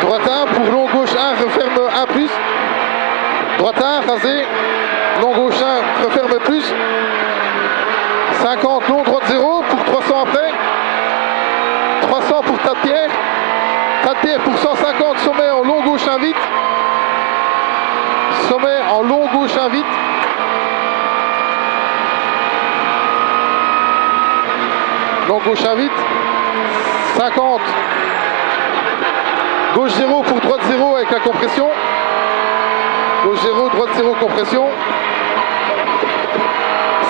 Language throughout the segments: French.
Droite 1 pour long gauche 1, referme 1 plus. Droite 1, rasé. Long gauche 1, referme plus. 50, long droite 0 pour 300 après. 300 pour tas de pierre. Tas de pierre pour 150, sommet en long gauche 1 vite. Sommet en long gauche 1 vite. Long gauche 1 vite. 50. Gauche 0 pour droite 0 avec la compression. Gauche 0, droite 0, compression.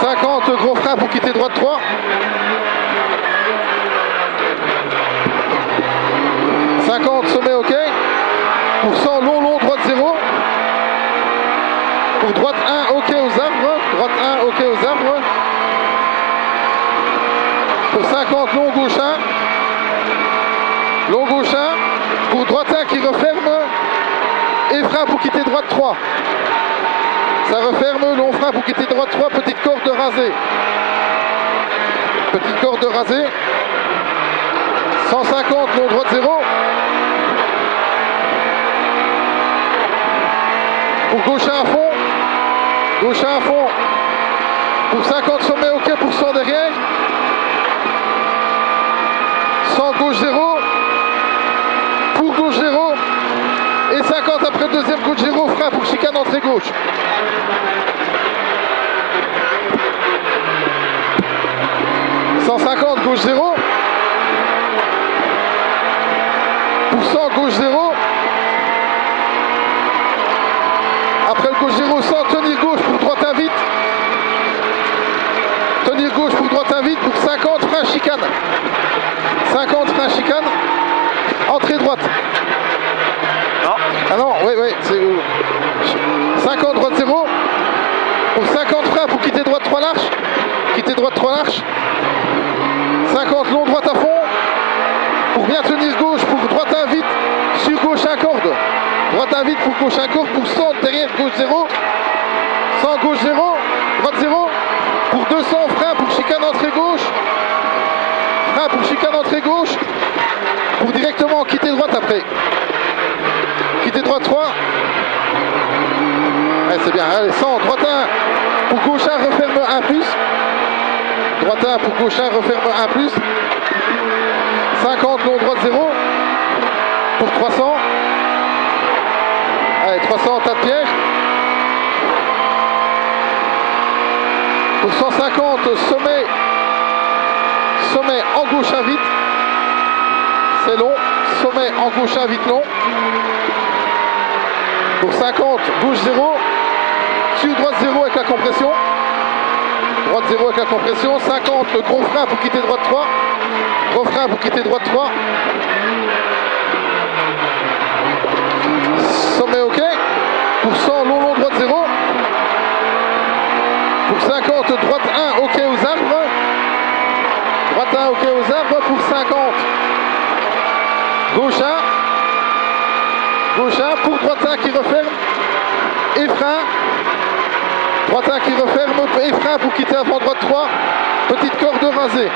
50, gros frein pour quitter droite 3. 50, sommet ok. Pour 100, long, droite 0. Pour droite 1, ok aux arbres. Droite 1, ok aux arbres. Pour 50, long gauche 1. Long gauche 1. Pour droite 1 qui referme. Et frein pour quitter droite 3. Ça referme, long frein pour quitter droite 3, petite corde rasée. Petite corde rasée. 150, long droite 0. Pour gauche 1 à fond. Gauche 1 à fond. Pour 50, sommet ok, pour 100 derrière. 100, gauche 0. Pour gauche 0. Et 50 après deuxième gauche 0, frein pour chicane entrée gauche. Gauche 0. Pour 100, gauche 0. Après le gauche 0, 100, tenir gauche pour droite 1 vite. Tenir gauche pour droite 1 vite. Pour 50, frein chicane. 50, frein chicane. Entrée droite. Non. Ah non, oui, c'est 50, droite 0. Pour 50, frein pour quitter droite 3 large. Quitter droite 3 large. 50, long droite à fond. Pour bien tenir gauche, pour droite 1 vite. Sur gauche 1 corde. Droite 1 vite pour gauche 1 corde. Pour 100 derrière gauche 0. 100 gauche 0. Droite 0. Pour 200, frein pour chicane entrée gauche. Frein pour chicane entrée gauche. Pour directement quitter droite après. Quitter droite 3. Ouais, c'est bien. Allez, 100, droite 1. Pour gauche 1, referme 1 plus. Droite 1 pour gauche 1, referme 1 plus. 50, long droite 0. Pour 300. Allez, 300, tas de pierre. Pour 150, sommet. Sommet en gauche 1 vite. C'est long. Sommet en gauche 1 vite long. Pour 50, gauche 0. Sur droite 0 avec la compression. Droite 0 avec la compression. 50, le gros frein pour quitter droite 3. Gros frein pour quitter droite 3. Sommet ok. Pour 100, long droite 0. Pour 50, droite 1 ok aux arbres. Droite 1 ok aux arbres. Pour 50, gauche 1. Gauche 1 pour droite 1 qui referme. Et frein. Droite 1 qui referme et frein pour quitter avant droite 3. Petite corde rasée.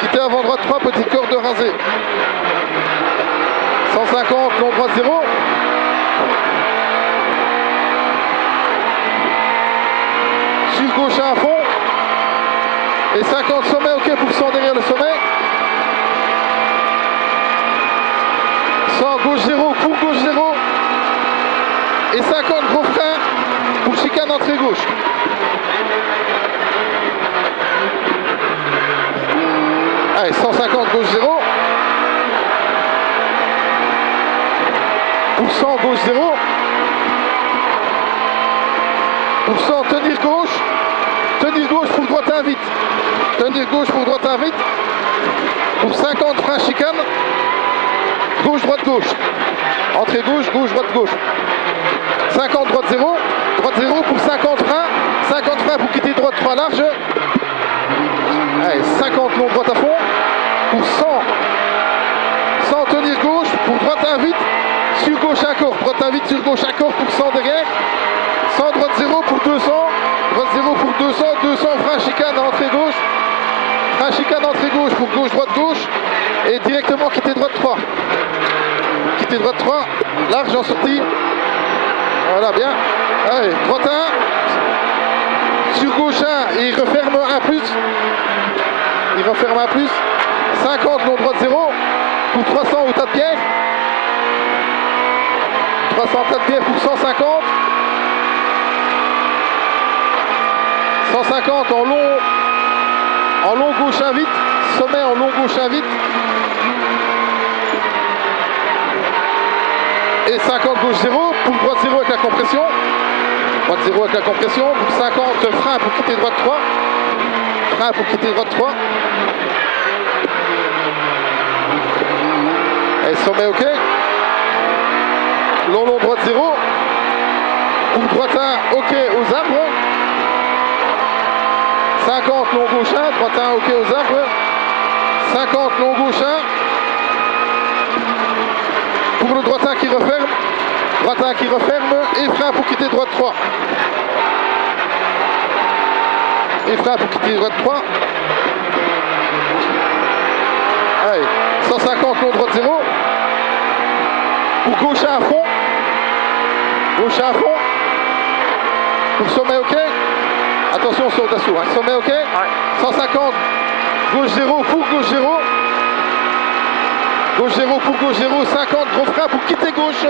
Quitter avant droite 3, petite corde rasée. 150, long droite 0. Sur gauche 1 à fond. Et 50, sommet ok pour 100 derrière le sommet. 100, gauche 0 pour gauche 0. Et 50, gros frein pour chicane entrée gauche. Allez, 150, gauche 0. Pour 100, gauche 0. Pour 100, tenir gauche. Tenir gauche pour droite 1 vite. Tenir gauche pour droite 1 vite. Pour 50, frein chicane. Gauche, droite, gauche. Entrée gauche, gauche, droite, gauche. 50, droite 0. Droite 0 pour 50 freins. 50 freins pour quitter droite 3 large. Allez, 50 long droite à fond. Pour 100. 100 tenir gauche. Pour droite 1 vite. Sur gauche 1 corps. Droite 1 vite sur gauche 1 corps pour 100 derrière. 100 droite 0 pour 200. Droite 0 pour 200. 200 frein chicane à entrée gauche. Frein chicane entrée gauche pour gauche, droite, gauche. Et directement quitter droite 3. Quitter quitter droite 3. Large en sortie. Voilà, bien. Allez, droite 1. Sur gauche 1, il referme 1 plus. Il referme 1 plus. 50, long droite 0. Pour 300 au tas de pierre. 300 tas de pierre pour 150. 150 en long gauche 1 vite. Sommet en long gauche 1 vite. Et 50 gauche 0. Pour droite 0 avec la compression. Droite 0 avec la compression. Pour 50 frein pour quitter droite 3. Frein pour quitter droite 3. Et sommet ok. Long droite 0. Pour droite 1 ok aux arbres. 50 long gauche 1. Droite 1 ok aux arbres. 50 long gauche 1. Pour le droite 1 qui referme. Droite 1 qui referme. Et frein pour quitter droite 3. Et frein pour quitter droite 3. Allez, 150 long droite 0. Pour gauche 1 à fond. Gauche 1 à fond. Pour sommet ok. Attention sur d'assaut, hein. Sommet ok. Ouais. 150. Gauche 0 pour gauche 0. Gauche 0 pour gauche 0. 50 gros frein pour quitter gauche.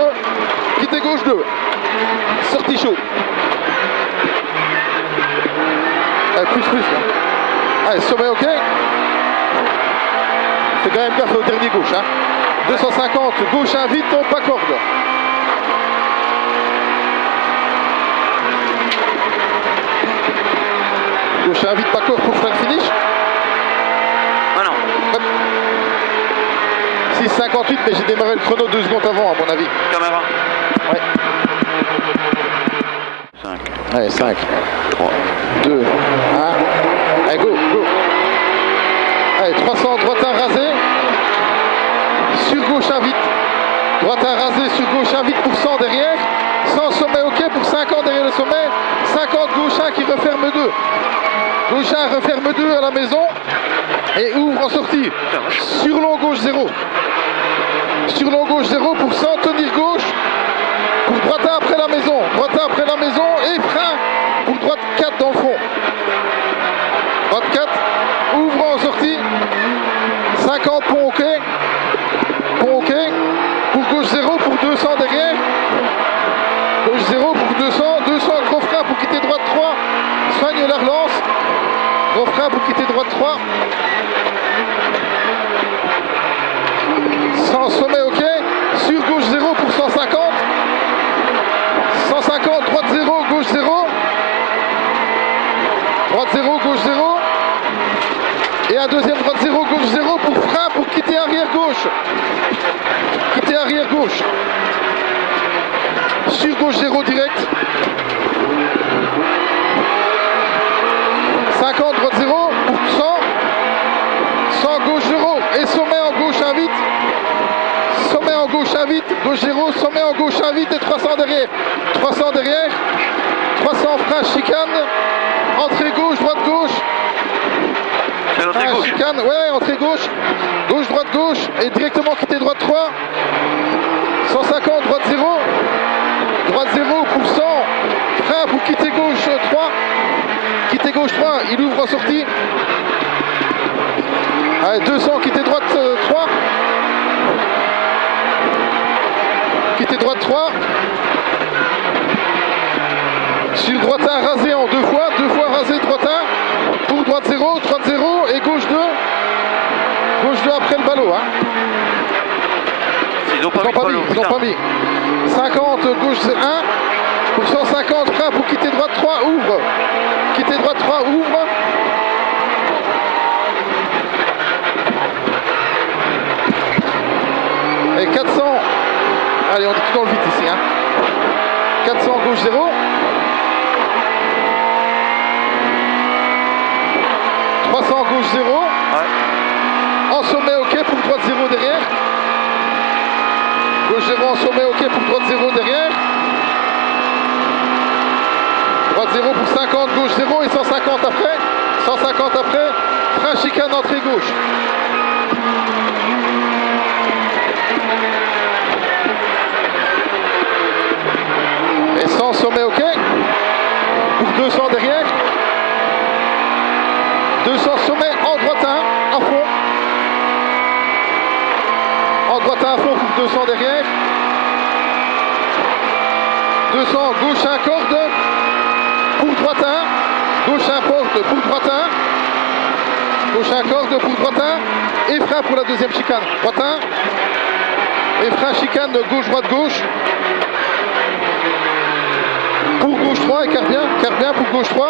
Quitter gauche 2. Sortie chaud. Allez, plus là. Allez, sommet ok. Fais quand même gaffe au dernier gauche, hein. 250, gauche 1 vite, pas corde. Gauche 1 vite, pas corde pour fin de finish. Ah non. 6,58, mais j'ai démarré le chrono 2 secondes avant, à mon avis. Caméra. Ouais. 5. Allez, 5, 3, 2, 1. Allez, go. Allez, 300, droite 1 rasé. Sur gauche 1 vite. Droite 1 rasé, sur gauche 1 vite pour 100 derrière. 100 sommet ok pour 50 derrière le sommet. 50 gauche 1 qui referme 2. Gauche 1 referme 2 à la maison. Et ouvre en sortie. Sur long gauche 0. Sur long gauche 0 pour 100 tenir gauche. Pour droite 1 après la maison. Droite 1 après la maison. Et frein pour droite 4 dans le fond. Droite 4. Ouvre en sortie. 50 pont ok. Pont ok. Pour gauche 0 pour 200 derrière. Gauche 0 pour 200. 200 gros frein pour quitter droite 3. Soigne la relance. Gros frein pour quitter droite 3. 100 sommet ok. Sur gauche 0 pour 150. 150 droite 0 gauche 0. Droite 0 gauche 0. Et un deuxième droite 0 gauche 0 pour frein pour quitter arrière gauche. Quitter arrière gauche. Sur gauche 0 direct. 50 droite 0 pour 100. 100 gauche 0 et sommet en gauche 1 vite. Sommet en gauche 1 vite. Gauche 0, sommet en gauche 1 vite et 300 derrière. 300 derrière. 300 frein chicane. Entrée gauche, droite gauche. Entrée gauche. Chicane, ouais, entrée gauche. Gauche, droite gauche. Et directement quitter droite 3. 150, droite 0. Droite 0 pour 100. Frein pour quitter gauche 3. Quitter gauche 3, il ouvre en sortie. Allez, 200, quitter droite 3. Quitter droite 3. Sur droite 1, rasé en 2 fois. 2 fois rasé droite 1. Pour droite 0, droite 0 et gauche 2. Gauche 2 après le ballot. Hein. Ils n'ont pas mis. 50, gauche 1. Pour 150, frein pour quitter droite 3, ouvre. Quitter droite 3, ouvre. Et 400. Allez, on est tout dans le vite ici. Hein. 400, gauche 0. 300, gauche 0. Ouais. En sommet, ok, pour droite 0 derrière. Gauche 0 en sommet, ok, pour droite 0 derrière. Droite 0 pour 50, gauche 0 et 150 après. 150 après. Frein chicane, entrée gauche. sommet ok. Pour 200 derrière. 200 sommet en droite 1 à fond. En droite 1 à fond pour 200 derrière. 200 gauche 1 corde. Pour droite 1. Gauche 1 porte pour droite 1. Gauche 1 corde pour droite 1. Et frein pour la deuxième chicane. Droite 1. Et frein chicane gauche droite gauche. Pour gauche 3, écarte bien pour gauche 3.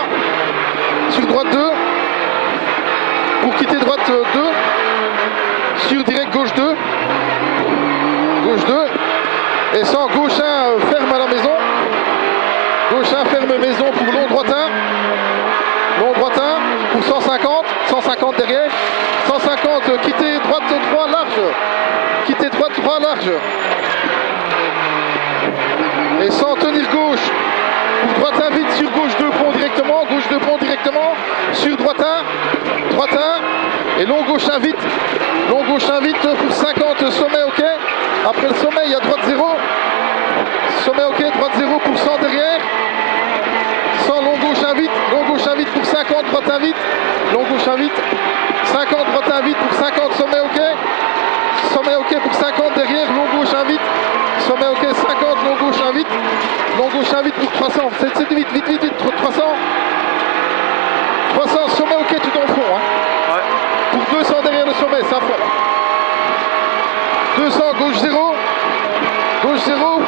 Sur droite 2. Pour quitter droite 2. Sur direct gauche 2. Gauche 2. Et sans gauche 1 ferme à la maison. Gauche 1 ferme maison pour long droite 1. Long droite 1 pour 150. 150 derrière. 150 quitter droite 3 large. Quitter droite 3 large. Et sans tenir gauche. Pour droite 1 vite sur gauche 2 pont directement. Gauche 2 pont directement. Sur droite 1. Droite 1. Et long gauche 1 vite. Long gauche 1 vite pour 50 sommet ok. Après le sommet il y a droite 0. Sommet ok, droite 0 pour 100 derrière. 100 long gauche 1 vite. Long gauche 1 vite pour 50. Droite 1 vite. Long gauche 1 vite. 50 droite 1 vite pour 50 sommet ok. Sommet ok pour 50 derrière. Long gauche 1 vite. Sommet ok 50 long gauche 1 vite. Long gauche 1 vite pour 300. C'est vite, vite, vite, vite. 300. 300 sommet ok tout en front. Hein. Ouais. Pour 200 derrière le sommet, ça fond. 200 gauche 0. Gauche 0.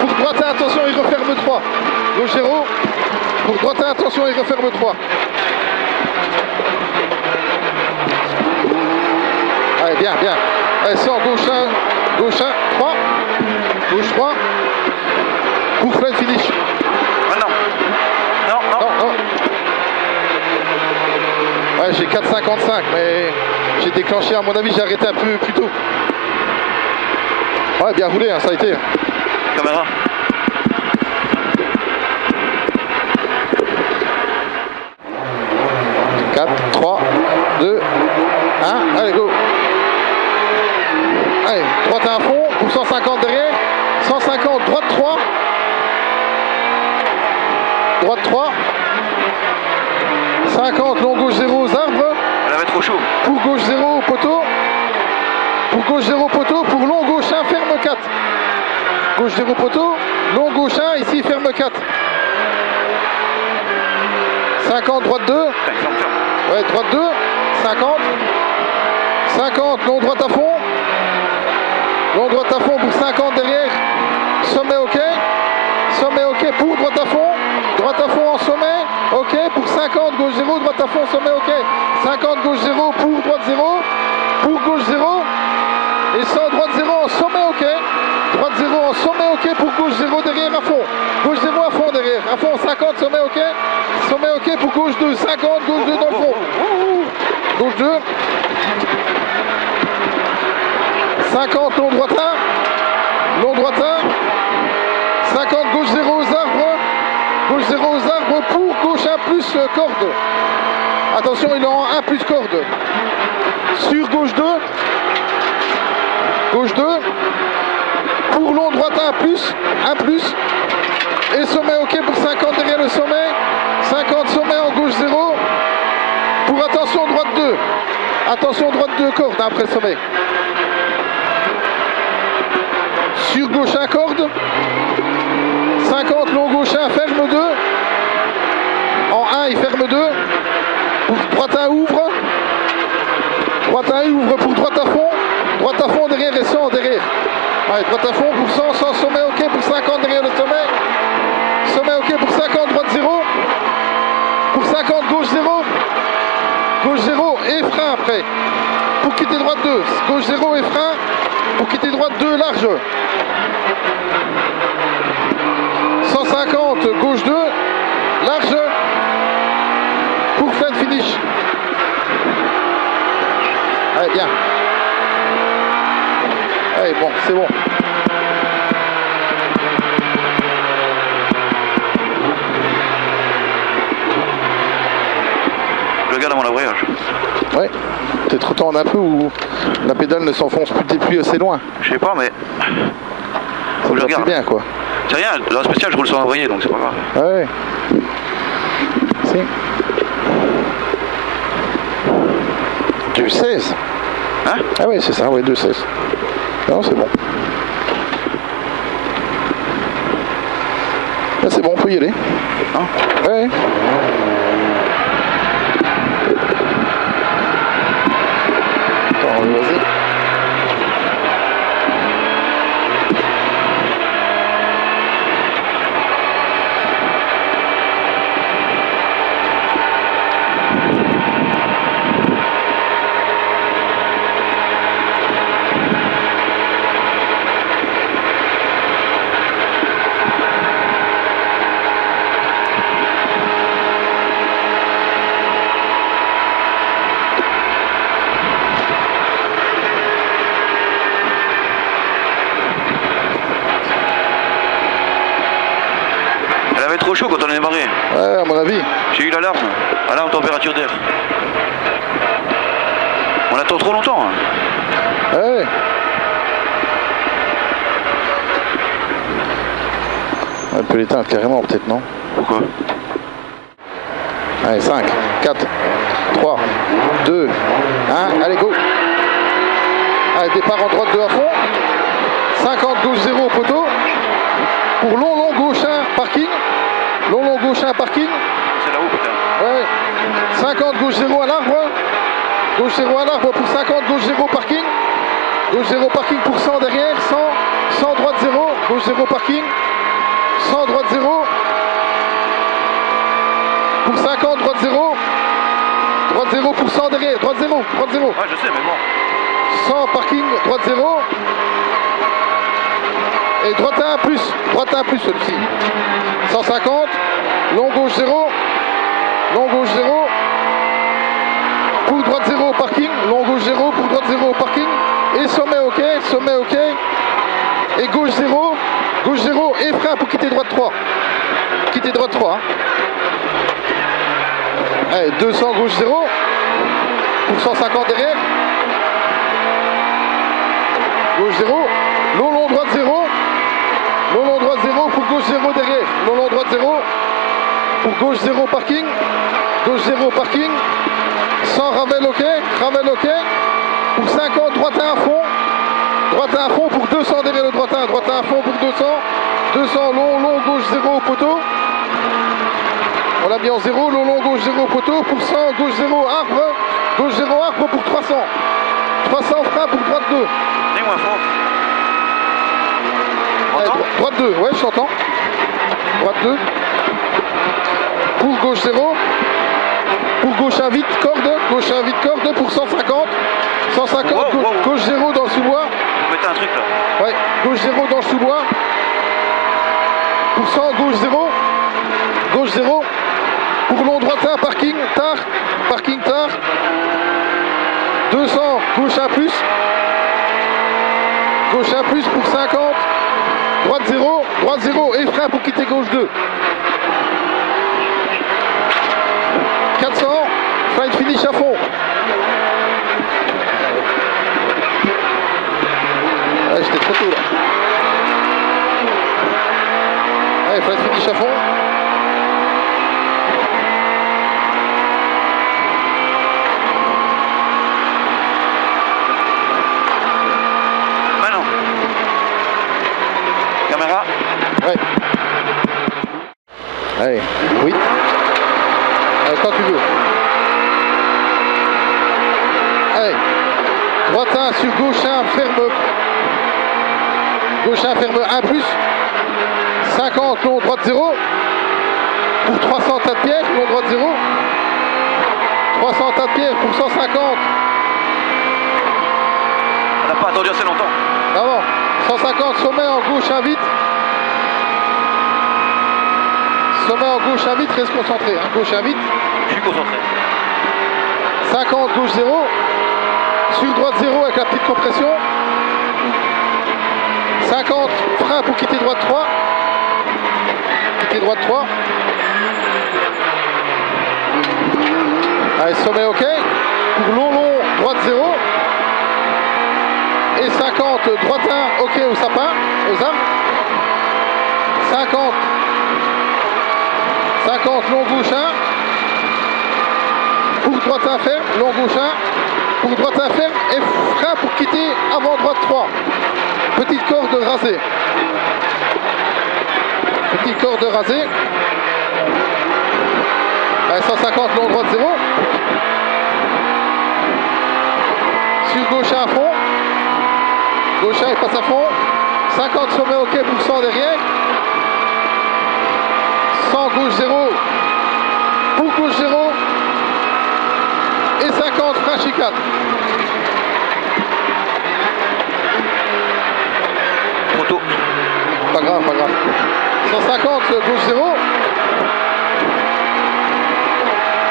Pour droite 1, attention, il referme 3. Gauche 0. Pour droite 1, attention, il referme 3. Allez, bien, bien. Allez, 100, gauche 1, gauche 1, 3. Gauche 3. Pour flat finish. Ah non. Non, non. Non, non. Ouais, j'ai 4,55, mais j'ai déclenché, à mon avis, j'ai arrêté un peu plus tôt. Ouais, bien roulé, hein, ça a été. Caméra. « 4, 3, 2, 1, allez go. Allez, droite à fond, pour 150 derrière, 150, droite 3. Droite 3. 50, long gauche 0 aux arbres. Elle avait trop chaud. Pour gauche 0 poteau. Pour gauche 0 poteau, pour long gauche 1, ferme 4. Gauche 0 poteau, long gauche 1, ici ferme 4. 50, droite 2. Ouais, droite 2, 50. 50, long droite à fond. Long droite à fond pour 50 derrière. Sommet ok. Sommet ok pour droite à fond. Droite à fond en sommet. Ok pour 50, gauche 0, droite à fond, sommet ok. 50, gauche 0 pour droite 0. Pour gauche 0. Et 100, droite 0 en sommet ok. Droite 0 en sommet ok pour gauche 0 derrière à fond. Gauche 0 à fond derrière. À fond 50, sommet ok. Sommet ok pour gauche 2. 50, gauche 2 dans le fond. Gauche 2. 50, long droite 1. Long droite 1. 50, gauche 0 aux arbres. Gauche 0 aux arbres pour gauche 1 plus corde. Attention, il est en 1 plus corde. Sur gauche 2. Gauche 2. Pour long droite 1 plus. 1 plus. Et sommet ok pour 50 derrière le sommet. 50 sommet en gauche 0. Pour attention droite 2. Attention droite 2 corde après le sommet. Sur gauche 1 corde. 50 long gauche 1 ferme 2. En 1 il ferme 2. Pour droite 1 ouvre. Droite 1 ouvre pour droite à fond. Droite à fond derrière et 100 derrière. Ouais, droite à fond pour 100, 100 sommet ok pour 50 derrière le sommet. Sommet ok pour 50, droite 0. Pour 50, gauche 0. Gauche 0 et frein après. Pour quitter droite 2. Gauche 0 et frein. Pour quitter droite 2 large. 150, gauche 2. Large. Pour flat finish. Allez, bien. Allez, bon, c'est bon. Je regarde à mon abrayage. Ouais. Peut-être autant un peu où la pédale ne s'enfonce plus assez loin. Je sais pas, mais Faut que je va plus regarde. bien quoi. C'est rien, dans la spéciale je roule sans envoyer donc c'est pas grave. Ouais. Si. Du 16. Hein? Ah oui, c'est ça, oui, 2,16. Non, c'est bon. Là, c'est bon, on peut y aller. Non? Ouais. Attends, vas-y. Elle avait trop chaud quand on est démarré. Ouais, à mon avis. J'ai eu l'alarme température d'air. On attend trop longtemps. Hein. Ouais. On peut l'éteindre carrément, peut-être, non? Pourquoi? Allez, 5, 4, 3, 2, 1, allez, go! Allez, départ en droite 2 à fond. 50 gauche 0 au poteau. Pour long gauche 1, parking. Long gauche 1, parking. C'est là-haut putain. Ouais. 50 gauche 0 à l'arbre. Gauche 0 à l'arbre pour 50 gauche 0 parking. Gauche 0 parking pour 100 derrière. 100 droite 0. Gauche 0 parking. 100 droite 0. Pour 50 droite 0. Droite 0 pour 100 derrière. Droite 0. Droite 0. Ouais je sais mais bon. 100 parking. Droite 0. Et droite 1 plus. Droite 1 plus celui-ci. 150. Long gauche 0. Long gauche 0. Pour droite 0 parking. Long gauche 0. Pour droite 0 parking. Et sommet ok. Sommet ok. Et gauche 0. Gauche 0. Et frein pour quitter droite 3. Quitter droite 3. Hein. Allez, 200 gauche 0. Pour 150 derrière. Gauche 0. Long droite 0. Long droite 0 pour gauche 0 derrière. Long droite 0 pour gauche 0 parking. Gauche 0 parking. 100 ravel ok. Ravel ok. Pour 50 droite 1 à fond. Droite 1 à fond pour 200 derrière le droite 1. Droite 1 à fond pour 200. 200 long gauche 0 au poteau. On l'a mis en 0. Long gauche 0 au poteau. Pour 100 gauche 0 arbre. Gauche 0 arbre pour 300. 300 frein pour droite 2. Dis-moi fort. Allez, droite 2, ouais je t'entends. Droite 2. Pour gauche 0. Pour gauche 1 vite, corde. Gauche 1 vite, corde pour 150. 150, Wow. gauche 0 dans le sous-bois. Vous mettez un truc là. Ouais, gauche 0 dans le sous-bois. Pour 100, gauche 0. Gauche 0. Pour long droite 1, parking, tard. Parking tard. 200, gauche 1 plus. Gauche 1 plus pour 50. Droite 0 et frein pour quitter gauche 2. 400, flight finish à fond. Ouais, j'étais trop tôt là. Allez, flight finish à fond. Maintenant. Caméra. Ouais. Allez, oui. Allez, quand tu veux. Allez. Droite 1 sur gauche 1, ferme. Gauche 1, ferme 1 plus. 50, long droite 0. Pour 300 tas de pierre, long droite 0. 300 tas de pierre pour 150. On n'a pas attendu assez longtemps. Avant. 150, sommet en gauche 1 vite. Sommet en gauche 1 vite, reste concentré. Hein. Gauche 1 vite. Je suis concentré. 50, gauche 0. Sur droite 0 avec la petite compression. 50, frein pour quitter droite 3. Quitter droite 3. Allez, sommet ok. Pour long, droite 0. Et 50, droite 1, ok au sapin, aux arbres. 50. 50, long gauche 1. Pour droite 1 ferme, long gauche 1. Pour droite 1 ferme et frein pour quitter avant droite 3. Petite corde rasée. Petite corde rasée. Allez, 150, long droite 0. Sur gauche 1 à fond. Gauche 1 il passe à fond. 50 sommet ok pour 100 derrière. 100 gauche 0. Pour gauche 0. Et 50 frein chicane. Trop tôt. Pas grave, pas grave. 150 gauche 0.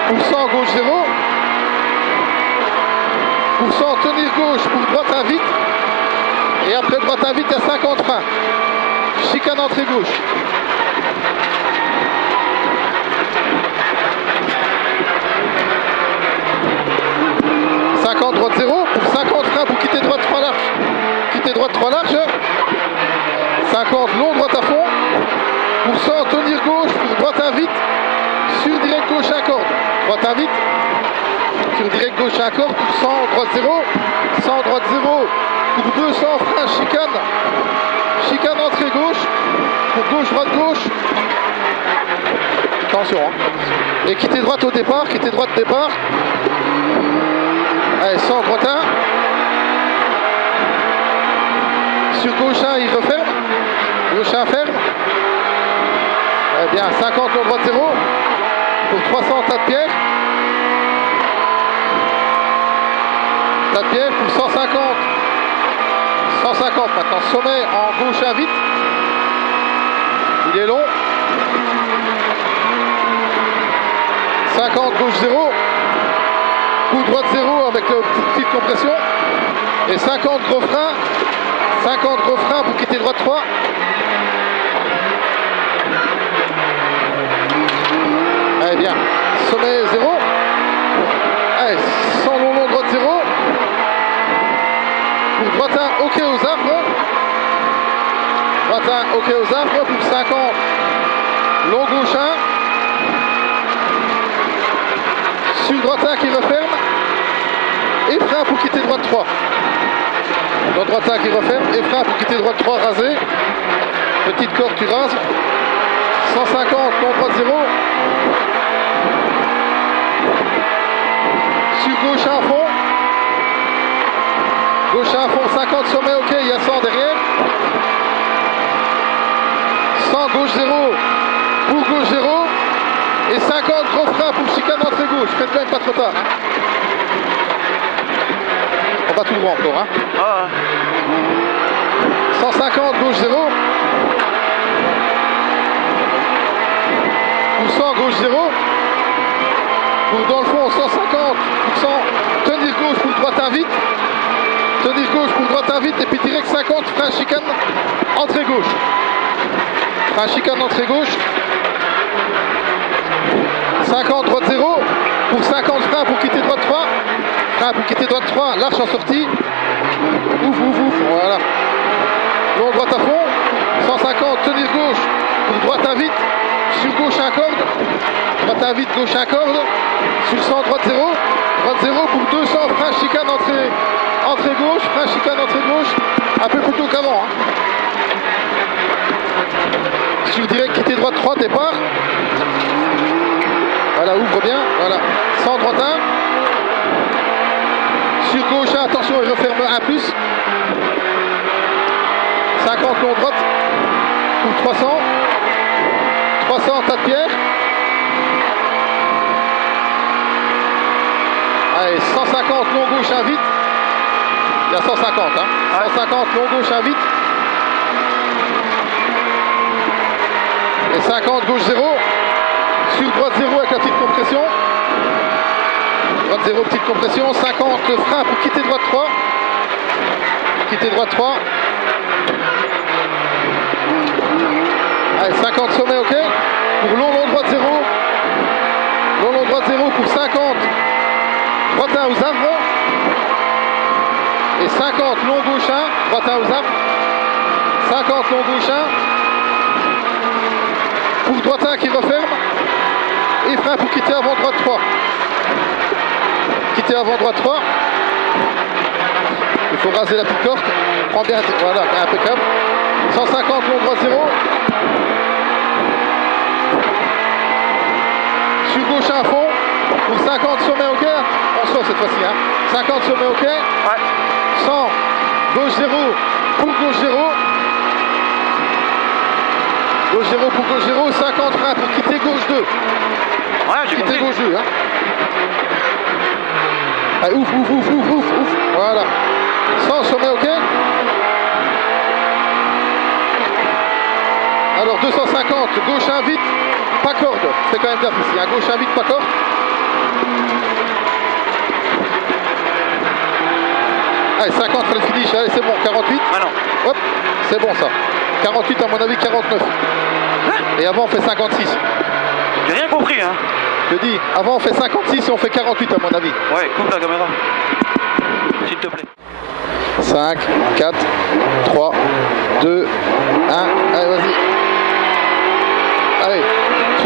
Pour 100 gauche 0. Pour 100 tenir gauche, pour droite à vite. Et après droite à vite, il y a 50 freins. Chicane entrée gauche. Droite 0 pour 50 freins pour quitter droite 3 large. Quitter droite 3 large. 50 long droite à fond. Pour 100 tenir gauche pour droite à vite. Sur direct gauche à corde. Droite à vite. Sur direct gauche à corde pour 100 droite 0. 100 droite 0 pour 200 freins chicane. Chicane entrée gauche. Pour gauche droite gauche. Attention. Hein. Et quitter droite au départ. Quitter droite départ. Allez, 100 droite 1. Sur gauche 1, il referme. Gauche 1 ferme. Eh bien, 50 long droite 0. Pour 300 tas de pierre. Tas de pierre pour 150. 150 maintenant. Sommet en gauche 1 vite. Il est long. 50 gauche 0. Coup droite 0 avec petite compression. Et 50 gros freins. 50 gros freins pour quitter droite 3. Allez, bien. Sommet 0. Allez, 100 long droite 0. Pour droite 1, ok aux arbres. Droite 1, ok aux arbres. Pour 50. Long gauche 1. Sur droite 1 qui referme. Et frein pour quitter droite 3. Dans droite 1 qui referme. Et frein pour quitter droite 3 rasé. Petite corde tu rases. 150, long droite 0. Sur gauche à fond. Gauche à fond, 50 sommet, ok, il y a 100 derrière. 100 gauche 0. Pour gauche 0. Et 50 gros freins pour chicane entrée gauche. Faites bien, pas trop tard. Hein. On va tout droit encore. Hein. Ah. 150 gauche 0. Pour 100 gauche 0. Pour dans le fond 150 pour 100. Tenir gauche pour droite à vite. Tenir gauche pour droite à vite. Et puis direct 50 frein chicane entrée gauche. Frein chicane entrée gauche. 50 droite 0 pour 50 freins pour quitter droite 3. Frein pour quitter droite 3, l'arche en sortie. Ouf, ouf, ouf, voilà. Long droite à fond. 150, tenir gauche pour droite à vite. Sur gauche à corde. Droite à vite, gauche à corde. Sur 100, droite 0. Droite 0 pour 200, frein chicane entrée gauche. Frein chicane entrée gauche. Un peu plus tôt qu'avant. Hein. Sur direct, quitter droite 3, départ. Voilà, ouvre bien, voilà. 100 droite 1. Sur gauche 1, attention, il referme 1 plus. 50 long droite. Pour 300. 300 tas de pierre. Allez, 150 long gauche 1 vite. Il y a 150, hein. 150 long gauche 1 vite. Et 50 gauche 0. Sur droite 0 avec la petite compression. Droite 0, petite compression. 50 frein pour quitter droite 3. Quitter droite 3. Allez, 50 sommet, ok. Pour long droite 0. Long droite 0 pour 50. Droite 1 aux arbres. Et 50 long gauche 1. Droite 1 aux arbres. 50 long gauche 1. pour droite 1 qui referme. Et frein pour quitter avant droite 3. Quitter avant droite 3. Il faut raser la petite corde. Prends bien, voilà, impeccable. 150 long droite 0. Sur gauche à fond. Pour 50 sommet OK. On sort cette fois-ci. Hein. 50 sommet OK. Ouais. 100 gauche 0 pour gauche 0. Gauche 0 pour gauche 0. 50 frein pour quitter gauche 2. Ouais, j'ai compris. Quitter gauche 2. Hein. Allez, ouf. Voilà. 100 sommet OK. Alors 250, gauche 1 vite, pas corde. C'est quand même bien ici. Hein. Gauche 1 vite, pas corde. Allez, 50 le finish. Allez, c'est bon. 48. Ah non. Hop, c'est bon ça. 48 à mon avis, 49. Et avant on fait 56. J'ai rien compris, hein. Je dis, avant on fait 56 et on fait 48 à mon avis. Ouais, coupe la caméra. S'il te plaît. 5, 4, 3, 2, 1. Allez, vas-y. Allez,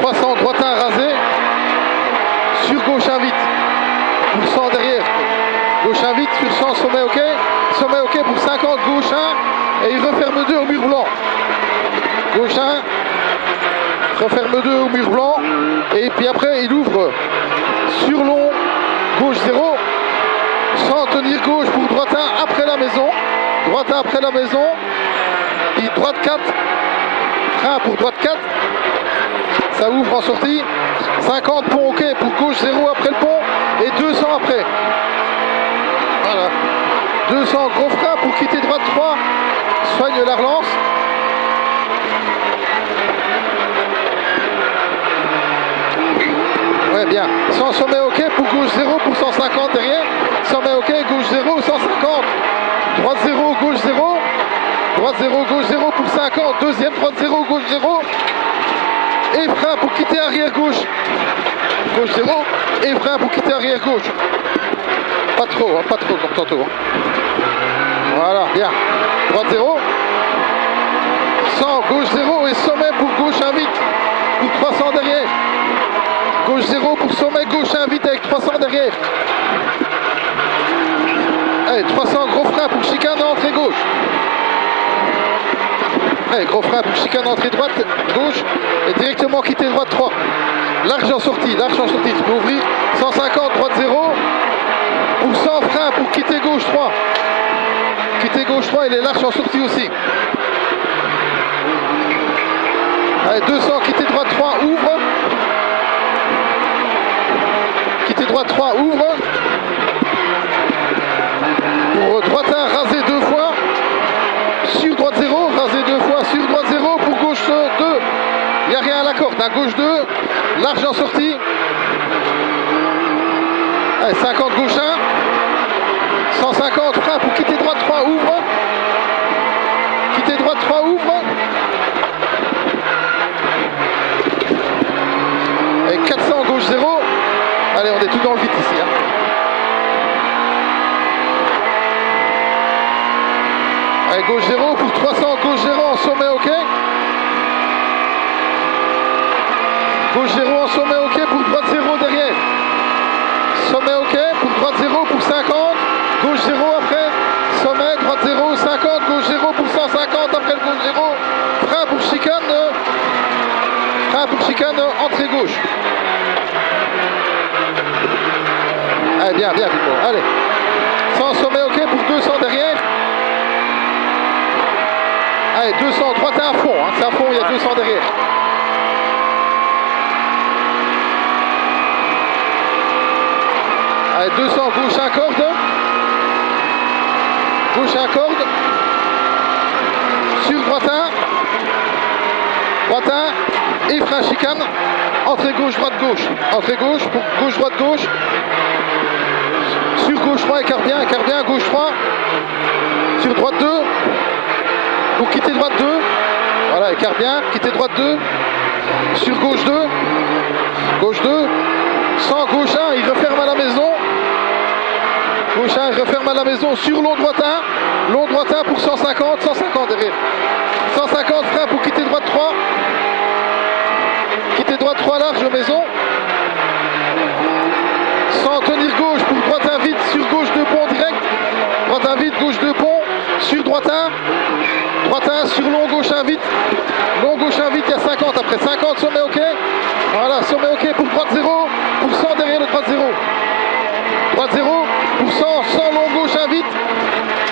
300, droite 1 rasé. Sur gauche 1 vite. Pour 100 derrière. Gauche 1 vite, sur 100, sommet OK. Sommet OK pour 50, gauche 1. Et il referme 2 au mur blanc. Gauche 1. Referme 2 au mur blanc. Et puis après, il ouvre sur long, gauche 0. Sans tenir gauche pour droite 1 après la maison. Droite 1 après la maison. Et droite 4. Frein pour droite 4. Ça ouvre en sortie. 50 pont OK pour gauche 0 après le pont. Et 200 après. Voilà. 200 gros frein pour quitter droite 3. Soigne la relance. Ouais, bien. 100 sommet OK pour gauche 0 pour 150 derrière. Sommet OK, gauche 0, 150. Droite 0, gauche 0. Droite 0, gauche 0 pour 50. Deuxième, droite 0, gauche 0. Et frein pour quitter arrière gauche. Gauche 0. Et frein pour quitter arrière gauche. Pas trop comme tantôt. Hein. Voilà, bien. Droite 0. 100, gauche 0 et sommet pour gauche 1 vite. Pour 300 derrière. Gauche 0 pour sommet, gauche 1 vite avec 300 derrière. Allez, 300 gros frein pour chicane entrée gauche. Allez, gros frein pour chicane entrée droite, gauche. Et directement quitter droite 3. Large en sortie, tu peux ouvrir. 150, droite 0. Pour 100 frein pour quitter gauche 3. Quitter gauche 3, il est large en sortie aussi. Allez, 200, quitter droite 3, ouvre. Quitter droite 3, ouvre. Pour droite 1, raser 2 fois. Sur droite 0, raser 2 fois. Sur droite 0, pour gauche 2. Il n'y a rien à la corde. À gauche 2, large en sortie. Allez, 50 gauche 1. 150 frein pour quitter droite 3, ouvre. Quitter droite 3, ouvre. Et 400 gauche 0. Allez, on est tout dans le vide ici. Hein. Allez, gauche 0 pour 300, gauche 0 en sommet OK. Gauche 0 en sommet OK pour droite 0 derrière. Sommet OK pour droite 0 pour 50. Gauche 0 après. Sommet, droite 0, 50. Gauche 0 pour 150 après le gauche 0. Frein pour chicane. Frein pour chicane, entrée gauche. Allez, bien, Victor. Allez. 100 sommet OK pour 200 derrière. Allez, 200, droite à fond. Hein. C'est à fond, il y a 200 derrière. Allez, 200, gauche à corde. Gauche à corde. Sur droite 1. Droite 1. Et frein chicane. Entrée gauche, droite, gauche. Entrée gauche, pour gauche, droite, gauche. Sur gauche 3, écart bien, gauche 3. Sur droite 2. Pour quitter droite 2. Voilà, écart bien, quitter droite 2. Sur gauche 2. Gauche 2. 100, gauche 1, il referme à la maison. Gauche 1, il referme à la maison. Sur long droite 1. Long droite 1 pour 150, 150 derrière. 150 frein pour quitter droite 3. 3 large maison. Sans tenir gauche pour droite 1 vite, sur gauche 2 ponts direct. Droite 1 vite, gauche 2 ponts, sur droite 1. Droite 1 sur long gauche 1 vite. Long gauche 1 vite, il y a 50 après. 50, sommet ok. Voilà, sommet ok pour droite 0. Pour 100 derrière le droite 0. Droite 0 pour 100, 100 long gauche 1 vite.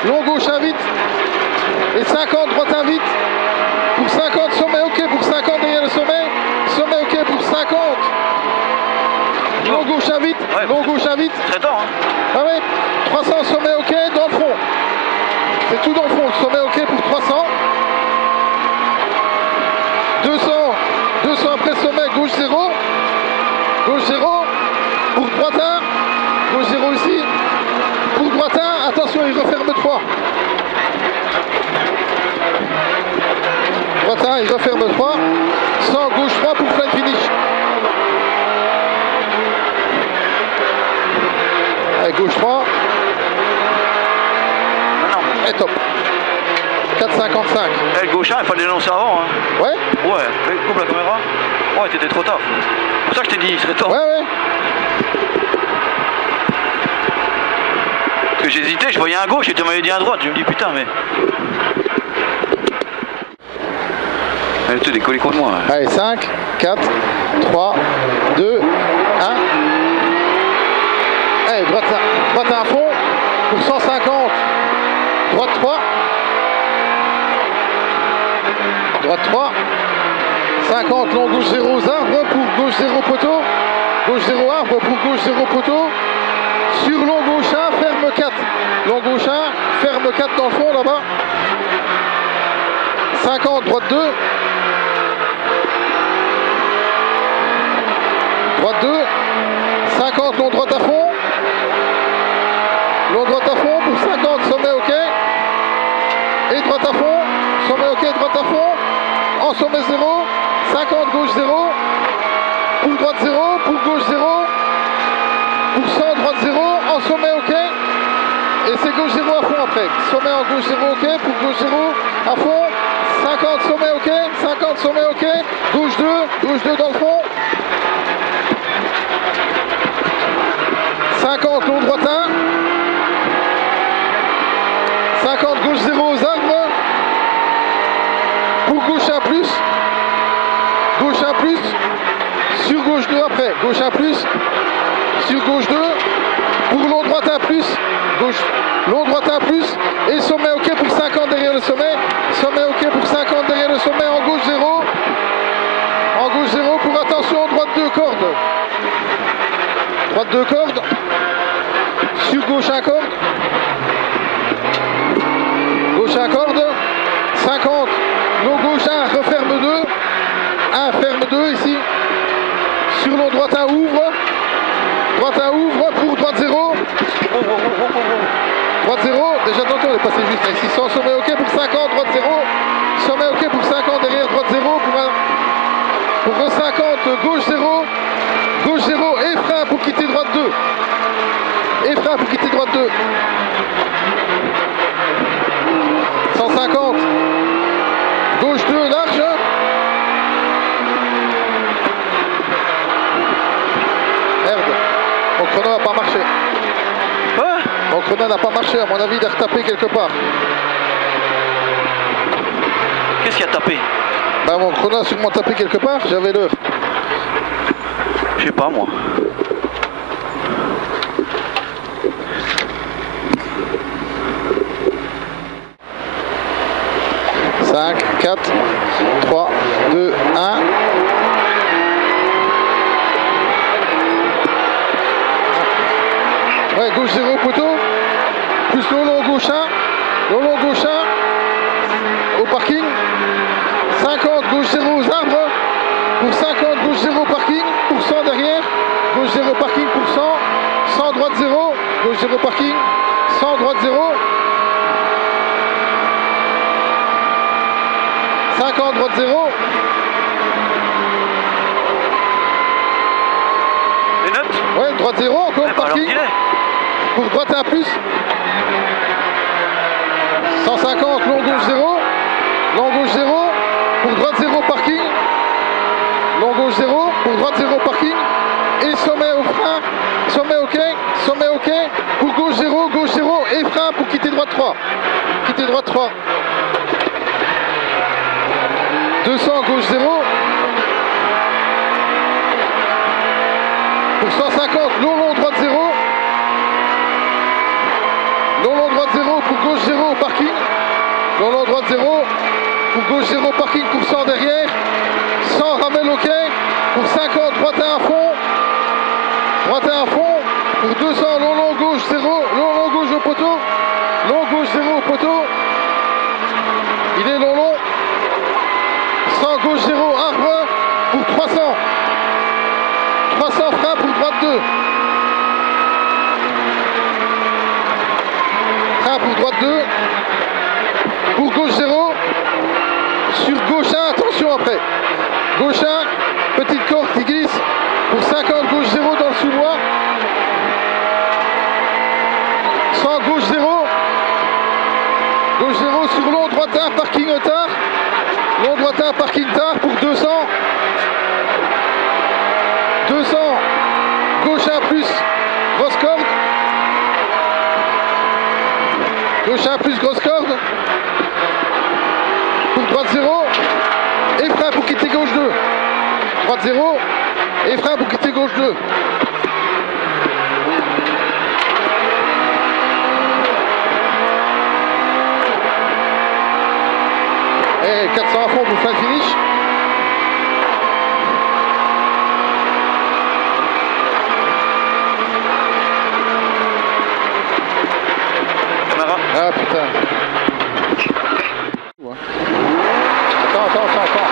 Long gauche 1 vite. Et 50, droite 1 vite. Pour 50, sommet ok pour 50 derrière le sommet. Sommet ok pour 50. Long gauche 1 vite. Ouais, Long gauche 1 vite. Très tard, hein. Ah ouais, 300 sommet ok dans le fond. C'est tout dans le fond. Sommet ok pour 300. 200 après sommet, gauche 0. Gauche 0. Pour droite 1. Gauche 0 ici. Pour droite 1. Attention, il referme 3. Droite 1, il referme 3. 100, gauche 3 pour plein finish. Allez, gauche 3. Et top. 4,55. Eh, le gauche 1, il fallait l'annoncer avant. Hein. Ouais. Ouais, coupe la caméra. Ouais, t'étais trop tard. C'est pour ça que je t'ai dit, il serait temps. Ouais, ouais. Parce que j'hésitais, je voyais un gauche et tu m'avais dit un droite. Je me dis putain, mais. Elle te décolle contre moi. Ouais. Allez, 5, 4, 3, 2, 1. Allez, droite à fond. Pour 150. Droite 3. Droite 3. 50, long gauche 0 aux arbres pour gauche 0 poteau. Gauche 0 arbre pour gauche 0 poteau. Sur long gauche 1, ferme 4. Long gauche 1, ferme 4 dans le fond là-bas. 50, droite 2. Droite 2. 50, long droite à fond. Long droite à fond pour 50, sommet ok. Et droite à fond. Sommet ok, droite à fond. En sommet 0. 50, gauche 0. Pour droite 0. Pour gauche 0. Pour 100, droite 0. En sommet ok. Et c'est gauche 0 à fond après. Sommet en gauche 0 ok. Pour gauche 0 à fond. 50, sommet ok. 50, sommet ok. Gauche 2. Gauche 2 dans le fond. 50, long droite 1. 50, gauche 0 aux arbres. Pour gauche 1 plus. Gauche 1 plus. Sur gauche 2 après. Gauche 1 plus. Sur gauche 2. Pour long droite 1 plus. Gauche. Long droite 1 plus. Et sommet ok pour 50 derrière le sommet. Sommet ok pour 50 derrière le sommet. En gauche 0. En gauche 0 pour attention. Droite 2 cordes. Droite 2 cordes. Sur gauche 1 corde. Gauche 1 corde. 50. Long gauche 1 referme 2. 1 ferme 2 ici. Sur long droite 1 ouvre. Droite 1 ouvre pour droite 0. Droite 0. Déjà tantôt on est passé juste à 600. Sommet ok pour 50. Droite 0. Sommet ok pour 50 derrière droite 0. Pour 50. Gauche 0. Gauche 0 et frein pour quitter droite 2. Et frein pour quitter droite 2. 150. Gauche 2 large. Merde. Mon chrono n'a pas marché. Ouais. Mon chrono n'a pas marché. À mon avis, il a retapé quelque part. Qu'est-ce qu'il a tapé? Bah, mon chrono a sûrement tapé quelque part. J'avais l'heure. Je sais pas moi. « 5, 4, 3, 2, 1. Ouais, gauche 0 poteau. Plus le long gauche 1. Le long gauche 1. Au parking. 50, gauche 0 aux arbres. Pour 50, gauche 0 parking. Pour 100 derrière. Gauche 0 parking pour 100. 100 droite 0. Gauche 0 parking. 100 droite 0. 50, droite 0. Les notes? Ouais, droite 0, encore Ouais, bah, parking. alors, Pour droite 1 plus. 150, long gauche 0. Long gauche 0. Pour droite 0, parking. Long gauche 0. Pour droite 0 parking. Et sommet au frein. Sommet OK. Sommet OK. Pour gauche 0, gauche 0. Et frein pour quitter droite 3. Quitter droite 3. 200 gauche 0. Pour 150, long droite 0. Long droite 0 pour gauche 0 parking. Long droite 0 pour gauche 0 parking pour 100 derrière. 100 ramel OK. Pour 50 droite 1 à fond. Droite 1 à fond. Pour 200 long gauche 0. Long gauche au poteau. Long gauche 0 au poteau. Il est long. 100 gauche 0 arbre pour 300. 300 frein pour droite 2. Frein pour droite 2. Pour gauche 0. Sur gauche 1, attention après. Gauche 1, petite corde qui glisse. Pour 50 gauche 0 dans le sous-bois. 100 gauche 0. Gauche 0 sur long droite 1, parking tard. Long droite 1, parking tard pour 200. 200. Gauche 1 plus grosse corde. Gauche 1 plus grosse corde. Pour droite 0. Et frein pour quitter gauche 2. Droite 0. Et frein pour quitter gauche 2. Et 400 à fond pour fin de finish. Caméra. Ah putain. Attends.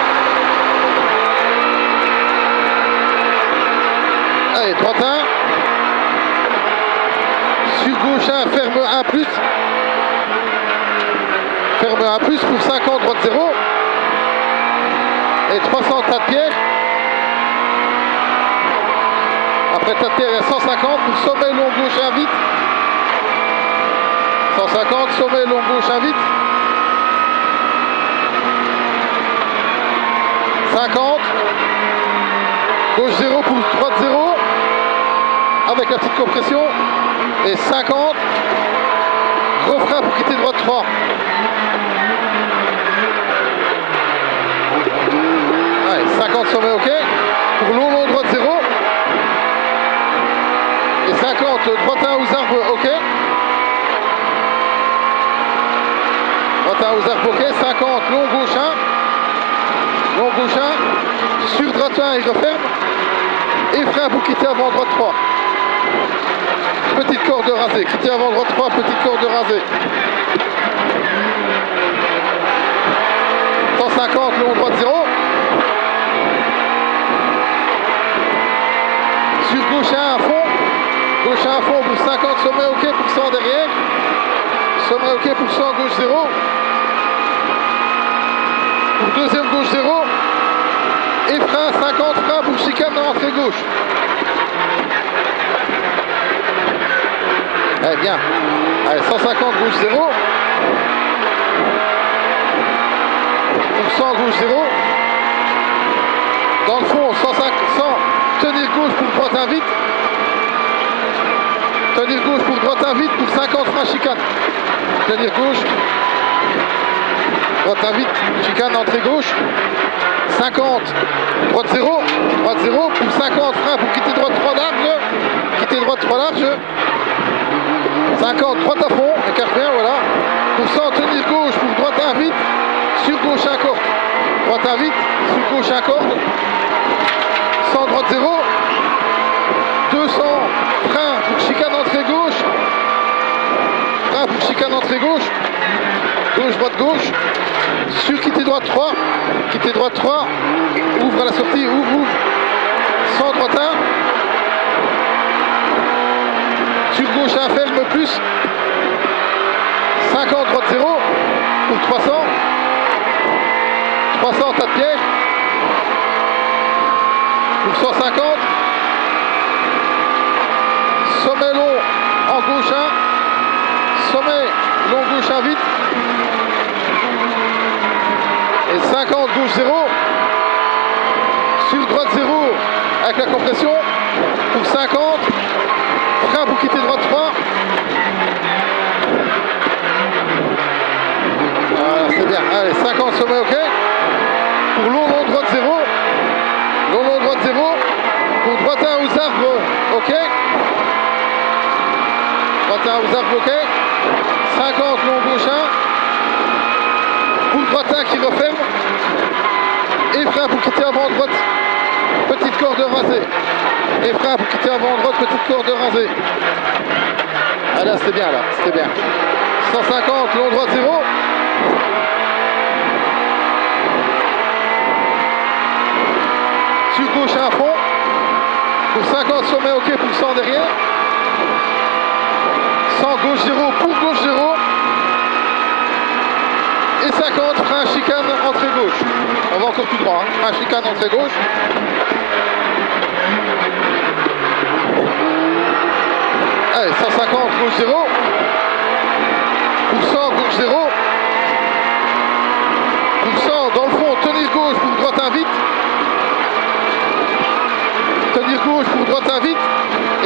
Allez, droite 1. Sur gauche 1, ferme 1 plus. Ferme 1 plus pour 50, droite 0. Et 300 tas de pierre. Après tas de pierre, il y a 150 pour sommet long gauche 1 vite. 150, sommet long gauche 1 vite. 50. Gauche 0 pour droite 0. Avec la petite compression. Et 50. Gros frein pour quitter droite 3. Allez, 50 sommet OK. Pour long droite 0. Et 50 droite 1 aux arbres OK. Droite 1 aux arbres OK. 50 long gauche 1. Long gauche 1. Sur droite 1 il referme. Et frein pour quitter avant droite 3. Petite corde rasée. Quitter avant droite 3. Petite corde rasée. 150 long droite 0. Sur gauche 1 à fond. Gauche 1 à fond pour 50. Sommet OK pour 100 derrière. Sommet OK pour 100 gauche 0. Pour deuxième gauche 0. Et frein 50 frein pour chicane dans l'entrée gauche. Allez, bien. Allez, 150 gauche 0. Pour 100 gauche 0. Dans le fond, 150, 100. Tenir gauche pour droite 1 vite. Tenir gauche pour droite 1 vite pour 50 frein chicane. Tenir gauche. Droite 1 vite. Chicane entrée gauche. 50. Droite 0. Droite 0 pour 50 frein pour quitter droite 3 large. Quitter droite 3 large. 50, droite à fond, écarte bien, voilà. Pour 100, tenir gauche pour droite 1 vite. Sur gauche 1 corde. Droite 1 vite. Sur gauche 1 corde. 100, droite 0. 200, frein pour chicane entrée gauche. Frein pour chicane entrée gauche. Gauche, droite, gauche. Sur quitter droite 3. Quitter droite 3. Ouvre à la sortie, ouvre. 100, droite 1. Sur gauche 1, ferme plus. 50, droite 0. Pour 300. 300, tas de pierre. Pour 150. Sommet long en gauche 1. Sommet long gauche 1 vite. Et 50 gauche 0. Sur droite 0. avec la compression pour 50. Frein pour quitter droite 3. Voilà, c'est bien. Allez, 50 sommet, ok. Pour long droite 0. Long droite 0. Pour droite 1 aux arbres, ok. Droite 1 aux arbres, ok. 50 long gauche 1. Pour droite 1 qui referme. Et frein pour quitter avant droite. Petite corde rasée. Et frein pour quitter avant droite, petite corde rasée. Ah là, c'était bien là, c'était bien. 150, long droite 0. Sur gauche à fond. Pour 50 sommet, ok, pour 100 derrière. 100 gauche 0, pour gauche 0. Et 50, frein chicane, entrée gauche. On va encore tout droit, hein. Frein chicane, entrée gauche. Allez, 150, gauche 0. Pour 100, gauche 0. Pour 100, dans le fond, tenir gauche, pour droite 1 vite. Tenir gauche, pour droite 1 vite.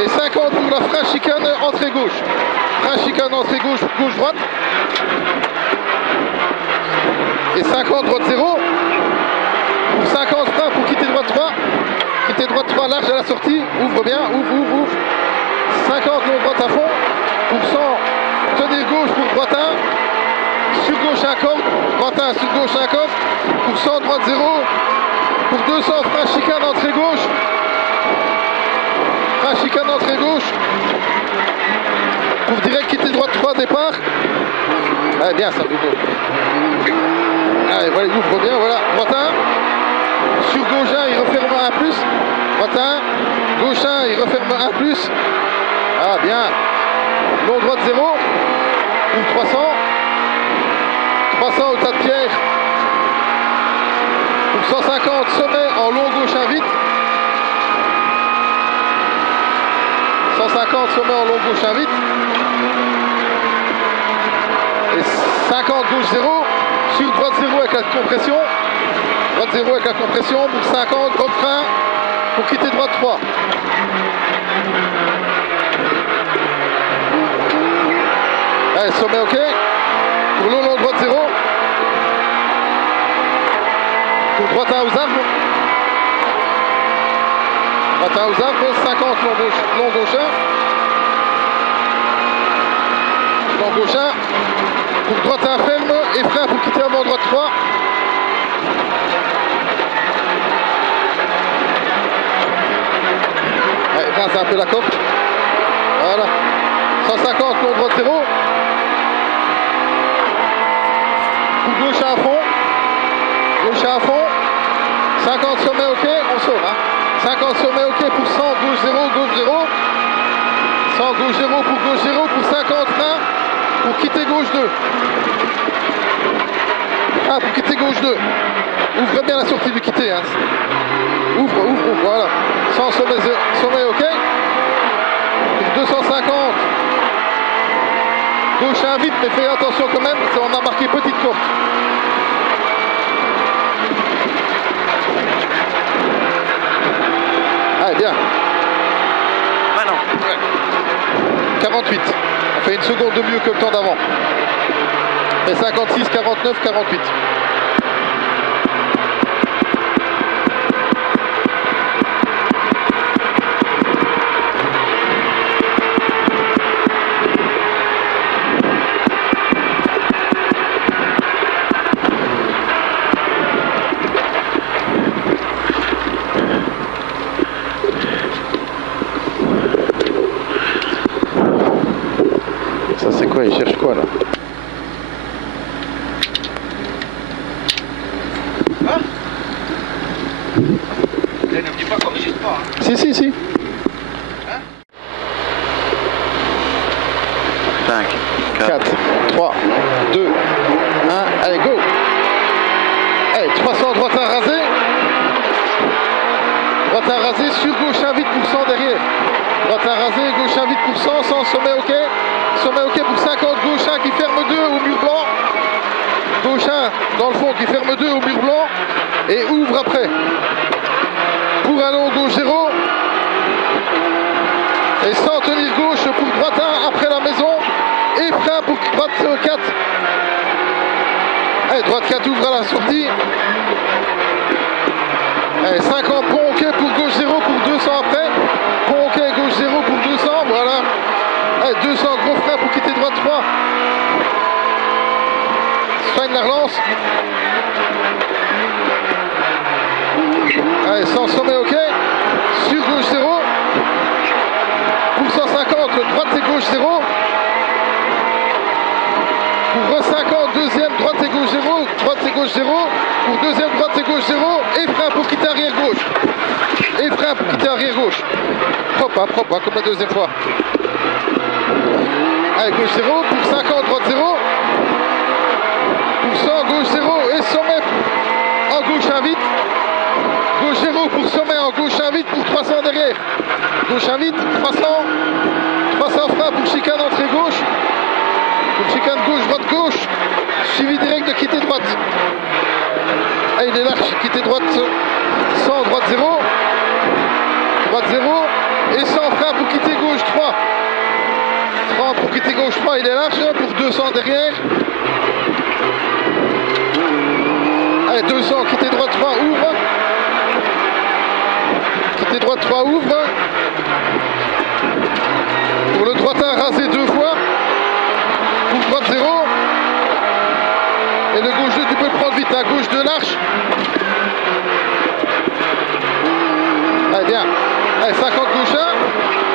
Et 50 pour la frein chicane, entrée gauche. Frein chicane, entrée gauche, gauche droite. Et 50, droite 0. Pour 50, frein pour quitter droite 3. Quitter droite 3 large à la sortie. Ouvre bien, ouvre. 50 long droite à fond. Pour 100, tenir gauche pour droite 1. Sur gauche 1 corde. Droite 1, sur gauche 1 corde. Pour 100, droite 0. Pour 200, frein chicane, entrée gauche. Frein chicane, entrée gauche. Pour direct quitter droite 3, départ. Allez, bien ça, Hugo. Allez, voilà, il ouvre bien, voilà. Droite 1. Sur gauche 1, il referme 1 plus. Droite 1. Gauche 1, il referme 1 plus. Ah, bien. Long droite 0. Pour 300. 300 au tas de pierre. Pour 150, sommet en long gauche 1 vite. 150, sommet en long gauche 1 vite. Et 50 gauche 0. Sur droite 0 avec la compression. Droite 0 avec la compression. Pour 50, drop frein. Pour quitter droite 3. Allez, sommet ok. Pour long droite 0. Pour droite 1 aux arbres. Droite 1 aux arbres. 50 long gauche 1. Long gauche 1. Pour droite 1 ferme. Et frein pour quitter avant droite 3. Allez, c'est un peu la coque. Voilà. 150 long droite 0. Pour gauche à fond. Gauche à fond. 50 sommet ok, on sauve. Hein. 50 sommet ok pour 100, gauche 0, gauche 0. 100 gauche 0 pour gauche 0. Pour 50 frein. Pour quitter gauche 2. Ah, pour quitter gauche 2. Ouvre bien la sortie du quitter. Hein. Ouvre, voilà. 100 sommet ok. Pour 250. Gauche 1 vite, mais fais attention quand même, on a marqué petite courte. Allez, bien. Maintenant. Ouais. 48. On fait une seconde de mieux que le temps d'avant. Et 56, 49, 48. Ça c'est quoi? Il cherche quoi là? Hein? Ne me dis pas qu'on n'enregistre pas. Hein? Si. Hein? 5, 4, 3, 2, 1, allez go! Allez, 300 droite à raser. Droite à raser sur gauche 1 vite pour 100 derrière. Droite à raser, gauche 1 vite pour 100, 100 sommet ok. Sommet ok pour 50, gauche 1 qui ferme 2 au mur blanc. Gauche 1 dans le fond qui ferme 2 au mur blanc. Et ouvre après. Pour un long gauche 0. droite 4. Allez, droite 4 ouvre à la sortie. Allez, 50 pont ok pour gauche 0 pour 200 après. Pont ok, gauche 0 pour 200, voilà. Allez, 200 gros frein pour quitter droite 3. Soigne la relance. Allez, 100 sommet ok. Sur gauche 0. Pour 150, droite et gauche 0. Pour 50, deuxième, droite et gauche 0. Droite et gauche 0. Pour deuxième, droite et gauche 0. Et frein pour quitter arrière gauche. Et frein pour quitter arrière gauche. Propre, hein, comme la deuxième fois. Allez, gauche 0. Pour 50, droite 0. Pour 100, gauche 0. Et sommet en gauche 1 vite. Gauche 0 pour sommet en gauche 1 vite pour 300 derrière. Gauche 1 vite, 300. 300 frein pour chicane entrée gauche. Pour chicane gauche, droite gauche. Suivi direct de quitter droite. Ah, il est large, quitter droite 100, droite 0. Droite 0. Et 100 frein pour quitter gauche 3. 30 pour quitter gauche 3, il est large. Pour 200 derrière. Allez, 200, quitter droite 3, ouvre. Quitter droite 3, ouvre. Pour le droitin, rasé 2 fois. Pour droite 0. Et le gauche 2, tu peux le prendre vite. À gauche 2, large. Allez, bien. Allez, 50 gauche 1.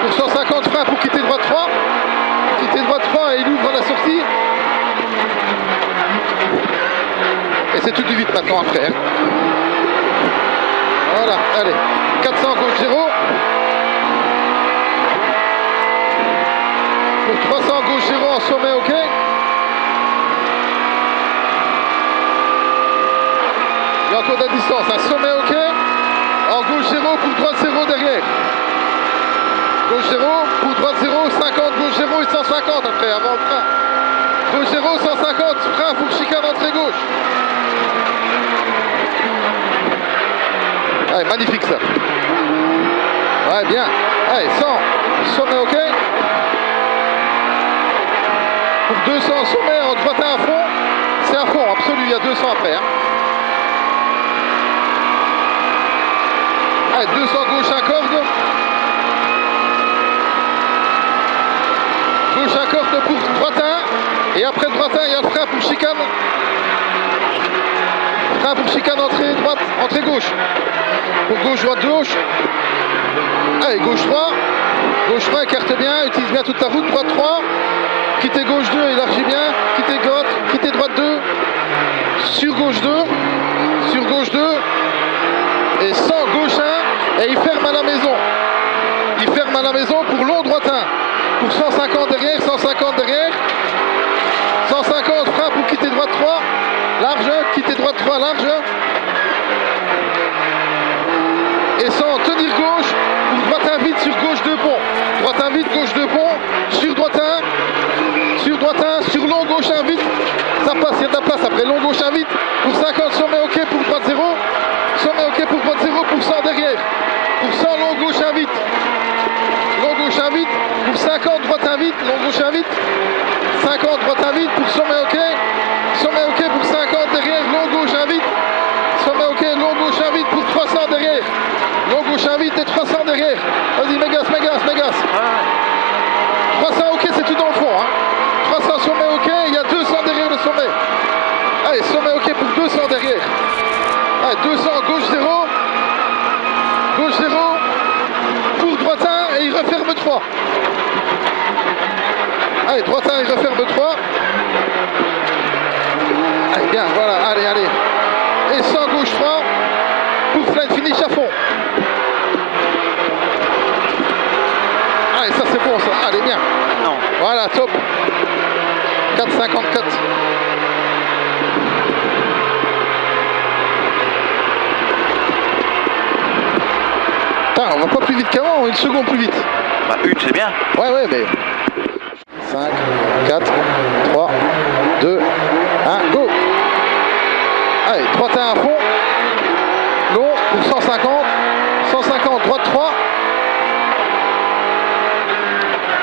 Pour 150 frein pour quitter droite 3. Quitter droite 3 et il ouvre à la sortie. Et c'est tout du vite maintenant après. Hein. Voilà, allez. 400 gauche 0. Pour 300 gauche 0 en sommet ok. Il y a encore de la distance. Un sommet ok. En gauche 0 pour droite 0 derrière. Gauche 0 pour droite 0. 50 gauche 0 et 150 après avant le frein. Gauche 0 150 frein pour chicane entrée gauche. Allez, magnifique ça. Ouais, bien. Allez, 100. Sommet ok. Pour 200 sommet en droite à fond. C'est à fond, absolu. Il y a 200 après. Hein. Allez, 200 gauche à corde. Gauche à corde pour droite 1. Et après droite 1, il y a le frein pour chicane. Frein pour chicane entrée droite, entrée gauche. Pour gauche, droite, gauche. Allez, gauche 3. Gauche 3, écarte bien, utilise bien toute ta route. Droite 3. Quittez gauche 2, élargis bien. Quittez droite 2. Sur gauche 2. Sur gauche 2. Et 100 gauche 1. Et il ferme à la maison. Il ferme à la maison pour long droite 1. Pour 150 derrière, 150 derrière. 150 frein pour quitter droite 3. Large, quitter droite 3, large. Et 100, tenir gauche. Pour droite 1 vite sur gauche 2 pont. Droite 1 vite, gauche 2 pont. Sur droite 1. Sur droite 1, sur long gauche 1 vite. Ça passe, il y a de la place après. Long gauche 1 vite. Pour 50, sommet ok pour droite 0. Sommet ok pour droite 0 pour 100 derrière. Pour 100, long gauche 1 vite. Long gauche 1 vite. Pour 50, droite 1 vite. Long gauche 1 vite. 50, droite 1 vite. Pour sommet ok. Sommet ok pour 50 derrière. Long gauche 1 vite. Sommet ok, long gauche 1 vite pour 300 derrière. Long gauche 1 vite et 300 derrière. Vas-y, mégas. 300 ok, c'est tout dans le fond. Hein. 300 sommet ok, il y a 200 derrière le sommet. Allez, sommet ok pour 200 derrière. Allez, 200, gauche 0. Gauche 0. Pour droite 1 et il referme 3. Allez, droite 1, il referme 3. Allez, bien, voilà, allez. Et 100 gauche 3. Pour flat finish à fond. Allez, ça c'est bon ça. Allez, bien. Non. Voilà, top. 4,54. Putain, on va pas plus vite qu'avant, une seconde plus vite. Bah, une, c'est bien. Ouais, mais... 5, 4, 3, 2, 1, go. Allez, droite 1 à fond. Long pour 150. 150, droite 3.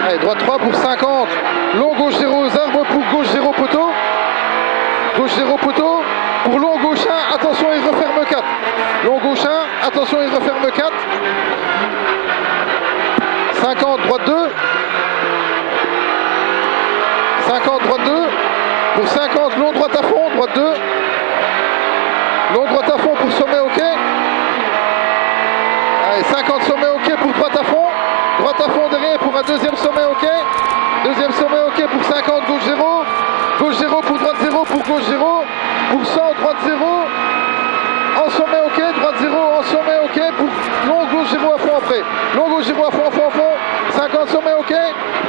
Allez, droite 3 pour 50. Long gauche 0 aux arbres pour gauche 0. attention, il referme 4. 50, droite 2. 50, droite 2. Pour 50, long droite à fond, droite 2. Long droite à fond pour sommet ok. Allez, 50 sommet ok pour droite à fond. Droite à fond derrière pour un deuxième sommet ok. Deuxième sommet ok pour 50, gauche 0. Gauche 0 pour droite 0 pour gauche 0. Pour 100, droite 0. En sommet ok, droite 0, en sommet ok. Pour long gauche 0 à fond après. Long gauche 0 à fond, à fond, à fond. 50 sommet ok.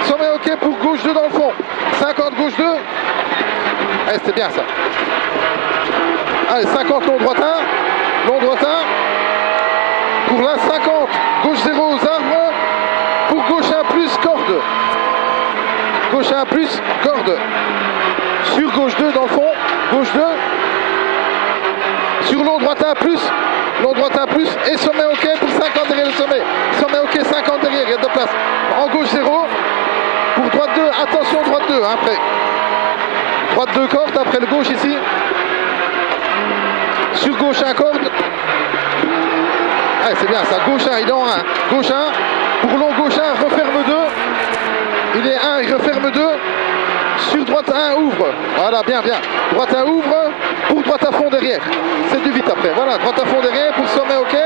Sommet ok pour gauche 2 dans le fond. 50 gauche 2. Allez, c'était bien ça. Allez, 50 long droite 1. Long droite 1. Pour la 50, gauche 0 aux arbres. Pour gauche 1 plus corde. Gauche 1 plus corde. Sur gauche 2 dans le fond. Gauche 2. Sur long droite 1 plus. Long droite 1 plus. Et sommet ok pour 50 derrière le sommet. Sommet ok 50 derrière. Il y a de place. En gauche 0. Pour droite 2. Attention droite 2 hein, après. Droite 2 corde. Après le gauche ici. Sur gauche 1 corde. Ah, c'est bien ça. Gauche 1. Il est en 1. Gauche 1. Pour long gauche 1. Referme 2. Il est 1. Il referme 2. Sur droite 1 ouvre. Voilà, bien, bien. Droite 1 ouvre. Pour droite à fond derrière. C'est du vite après. Voilà, droite à fond derrière pour sommet ok.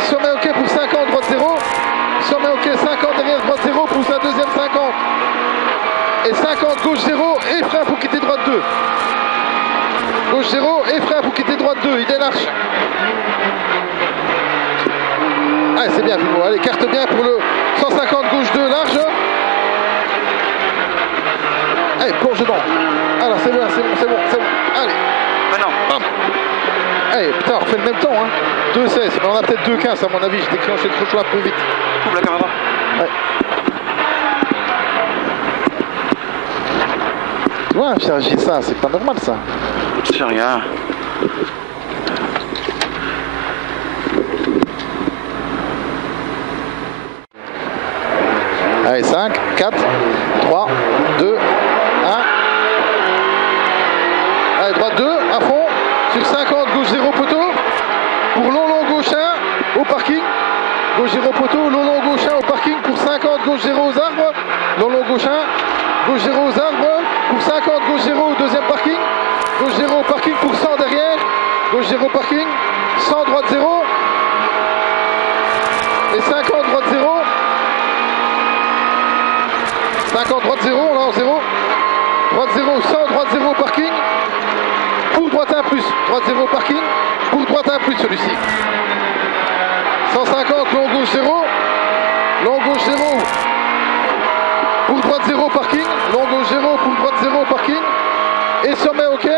Sommet ok pour 50, droite 0. Sommet ok 50 derrière, droite 0 pour sa deuxième 50. Et 50, gauche 0 et frein pour quitter droite 2. Gauche 0 et frein pour quitter droite 2. Il est large. Allez, c'est bien, Vimo. Allez, carte bien pour le 150, gauche 2, large. Allez, plonge dedans. Alors, c'est bon, c'est bon, c'est bon, c'est bon. Allez. Maintenant. Bam. Allez, putain, on refait le même temps, hein. 2,16. Mais on a peut-être 2,15 à mon avis. J'ai déclenché le crochet un peu vite. Coupe la caméra. Ouais. Tu vois, j'ai ça, c'est pas normal ça. C'est rien. Allez, 5, 4, 3, 2, 1. Allez, droite 2, à fond. Sur 50, gauche 0 poteau. Pour long, long, gauche 1, au parking. Gauche 0 poteau, long, long, gauche 1 au parking. Pour 50, gauche 0 aux arbres. Long, long, gauche 1. Gauche 0 aux arbres. Pour 50, gauche 0 au deuxième parking. Gauche 0 au parking pour 100 derrière. Gauche 0 parking. 100, droite 0. Et 50, droite 0. 50, droite 0, là en 0. Droite 0, 100, droite 0 parking. Pour droite 1 plus. Droite 0 parking. Pour droite 1 plus celui-ci. 150, long gauche 0. Long gauche 0. Pour droite 0 parking. Long gauche 0 pour droite 0 parking. Et sommet ok.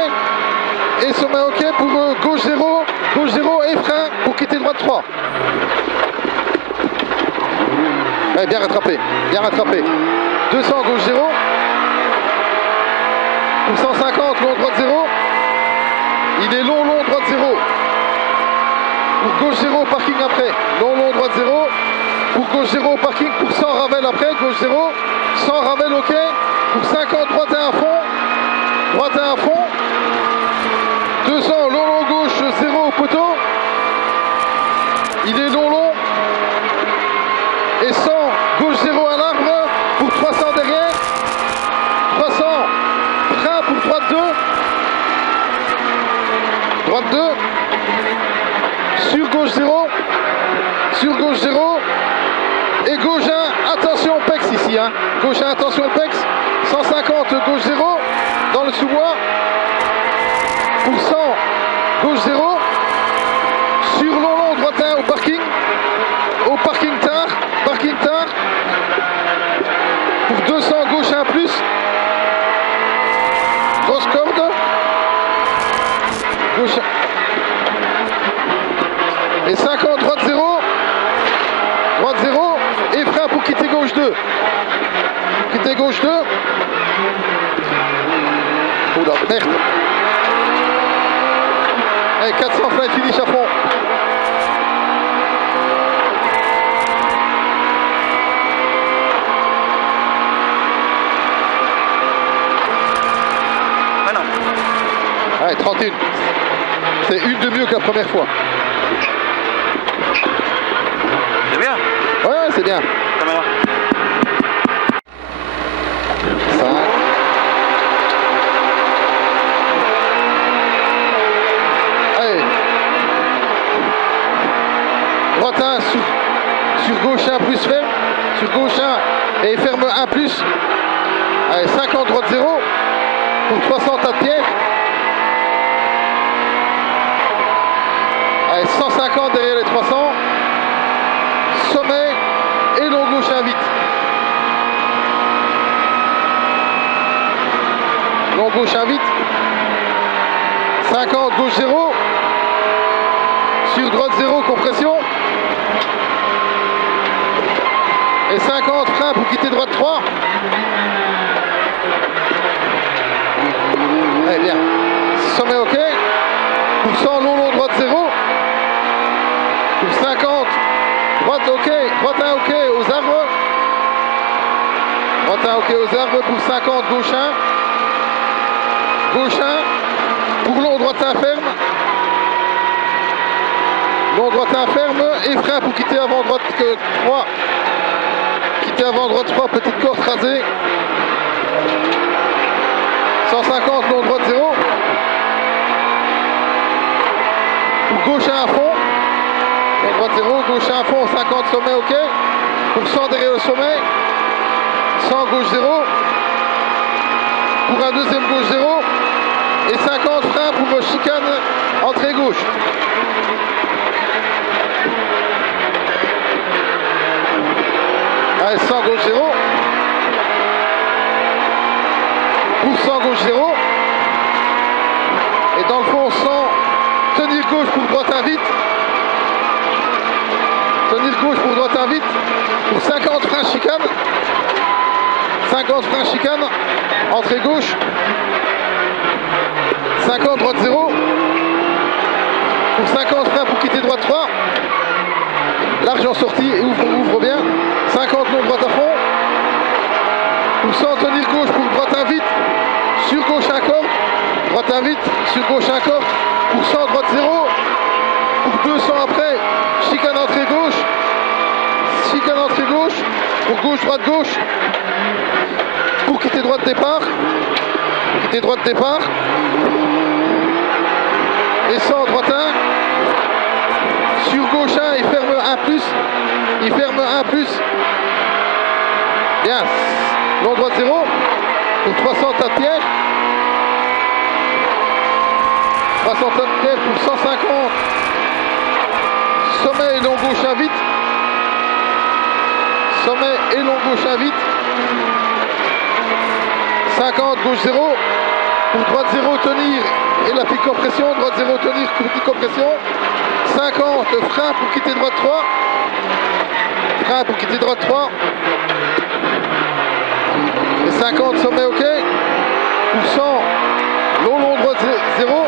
Et sommet ok pour gauche 0. Gauche 0 et frein pour quitter droite 3. Ouais, bien rattrapé. Bien rattrapé. 200 gauche 0. Pour 150 long droite 0. Il est long long droite 0. Pour gauche 0 parking après. Long long droite 0. Pour gauche 0 parking pour 100 ravel après. Gauche 0. 100 ravel ok. Pour 50 droite 1 à fond. Droite 1 à fond. 200 long long gauche 0 au poteau. Il est long long. Et 100 gauche 0 à l'arbre. Pour 300 derrière. 300. Frein pour droite 2. Droite 2. Sur gauche 0. Sur gauche 0. Et gauche 1. Attention pex ici. Hein. Gauche 1. Attention pex. 150 gauche 0. Dans le sous-bois. Pour 100. Gauche 0. Sur long long droite 1 au parking. Au parking tard. Parking tard. Pour 200 gauche 1 plus. Grosse corde. Gauche. Et 50 droite 0. Droite 0. Et frein pour quitter gauche 2. Quitter gauche 2. Oula, merde. Allez, 400 flight finish à fond. Maintenant. Allez, 31. C'est une de mieux que la première fois. C'est bien. Ouais, c'est bien. Caméra. 5. Allez. Droite 1 sur gauche 1 plus ferme. Sur gauche 1 et ferme 1 plus. Allez, 50 droite 0. Pour 60 à pied. Allez, 150 derrière les 300. Sommet et long gauche 1 vite. Long gauche 1 vite. 50 gauche 0. Sur droite 0 compression. Et 50 frein pour quitter droite 3. Allez, bien. Sommet OK. Pour 100 long droite 0. Pour 50 droite OK. Droite 1 OK aux arbres. Droite 1 OK aux arbres. Pour 50 gauche 1. Gauche 1. Pour long droite 1 ferme. Long droite 1 ferme. Et frein pour quitter avant droite 3. Quitter avant droite 3. Petite corde rasée. 150 long droite 0. Pour gauche 1 à fond. Long droite 0. Gauche 1 à fond. 50 sommet OK. Pour 100 derrière le sommet. 100 gauche 0. Pour un deuxième gauche 0. Et 50 frein pour chicane entrée gauche. Allez, 100 gauche 0. Pour 100 gauche 0. Et dans le fond 100. Tenir gauche pour droite 1 vite. Tenir gauche pour droite 1 vite. Pour 50 frein chicane. 50 frein chicane. Entrée gauche. 50 droite 0. Pour 50 frein pour quitter droite 3. Large en sortie et ouvre bien. 50 long droite à fond. Pour 100 tenir gauche pour droite 1 vite. Sur gauche 1 corde. Droite 1 vite. Sur gauche 1 corde. Pour 100 droite 0. Pour 200 après. Chicane entrée gauche. Chicane entrée gauche. Pour gauche droite gauche. Pour quitter droite départ. Quitter droite départ. Et 100 droite 1. Sur gauche 1, il ferme 1 plus. Il ferme 1 plus. Bien. Long droite 0. Pour 300 tas de pierre. 300 tas de pierre pour 150. Sommet et long gauche 1 vite. Sommet et long gauche 1 vite. 50 gauche 0. Pour droite 0 tenir et la petite compression. Droite 0 tenir, petite compression. 50 frein pour quitter droite 3. Frein pour quitter droite 3. Et 50 sommet OK. Pour 100 long droite 0.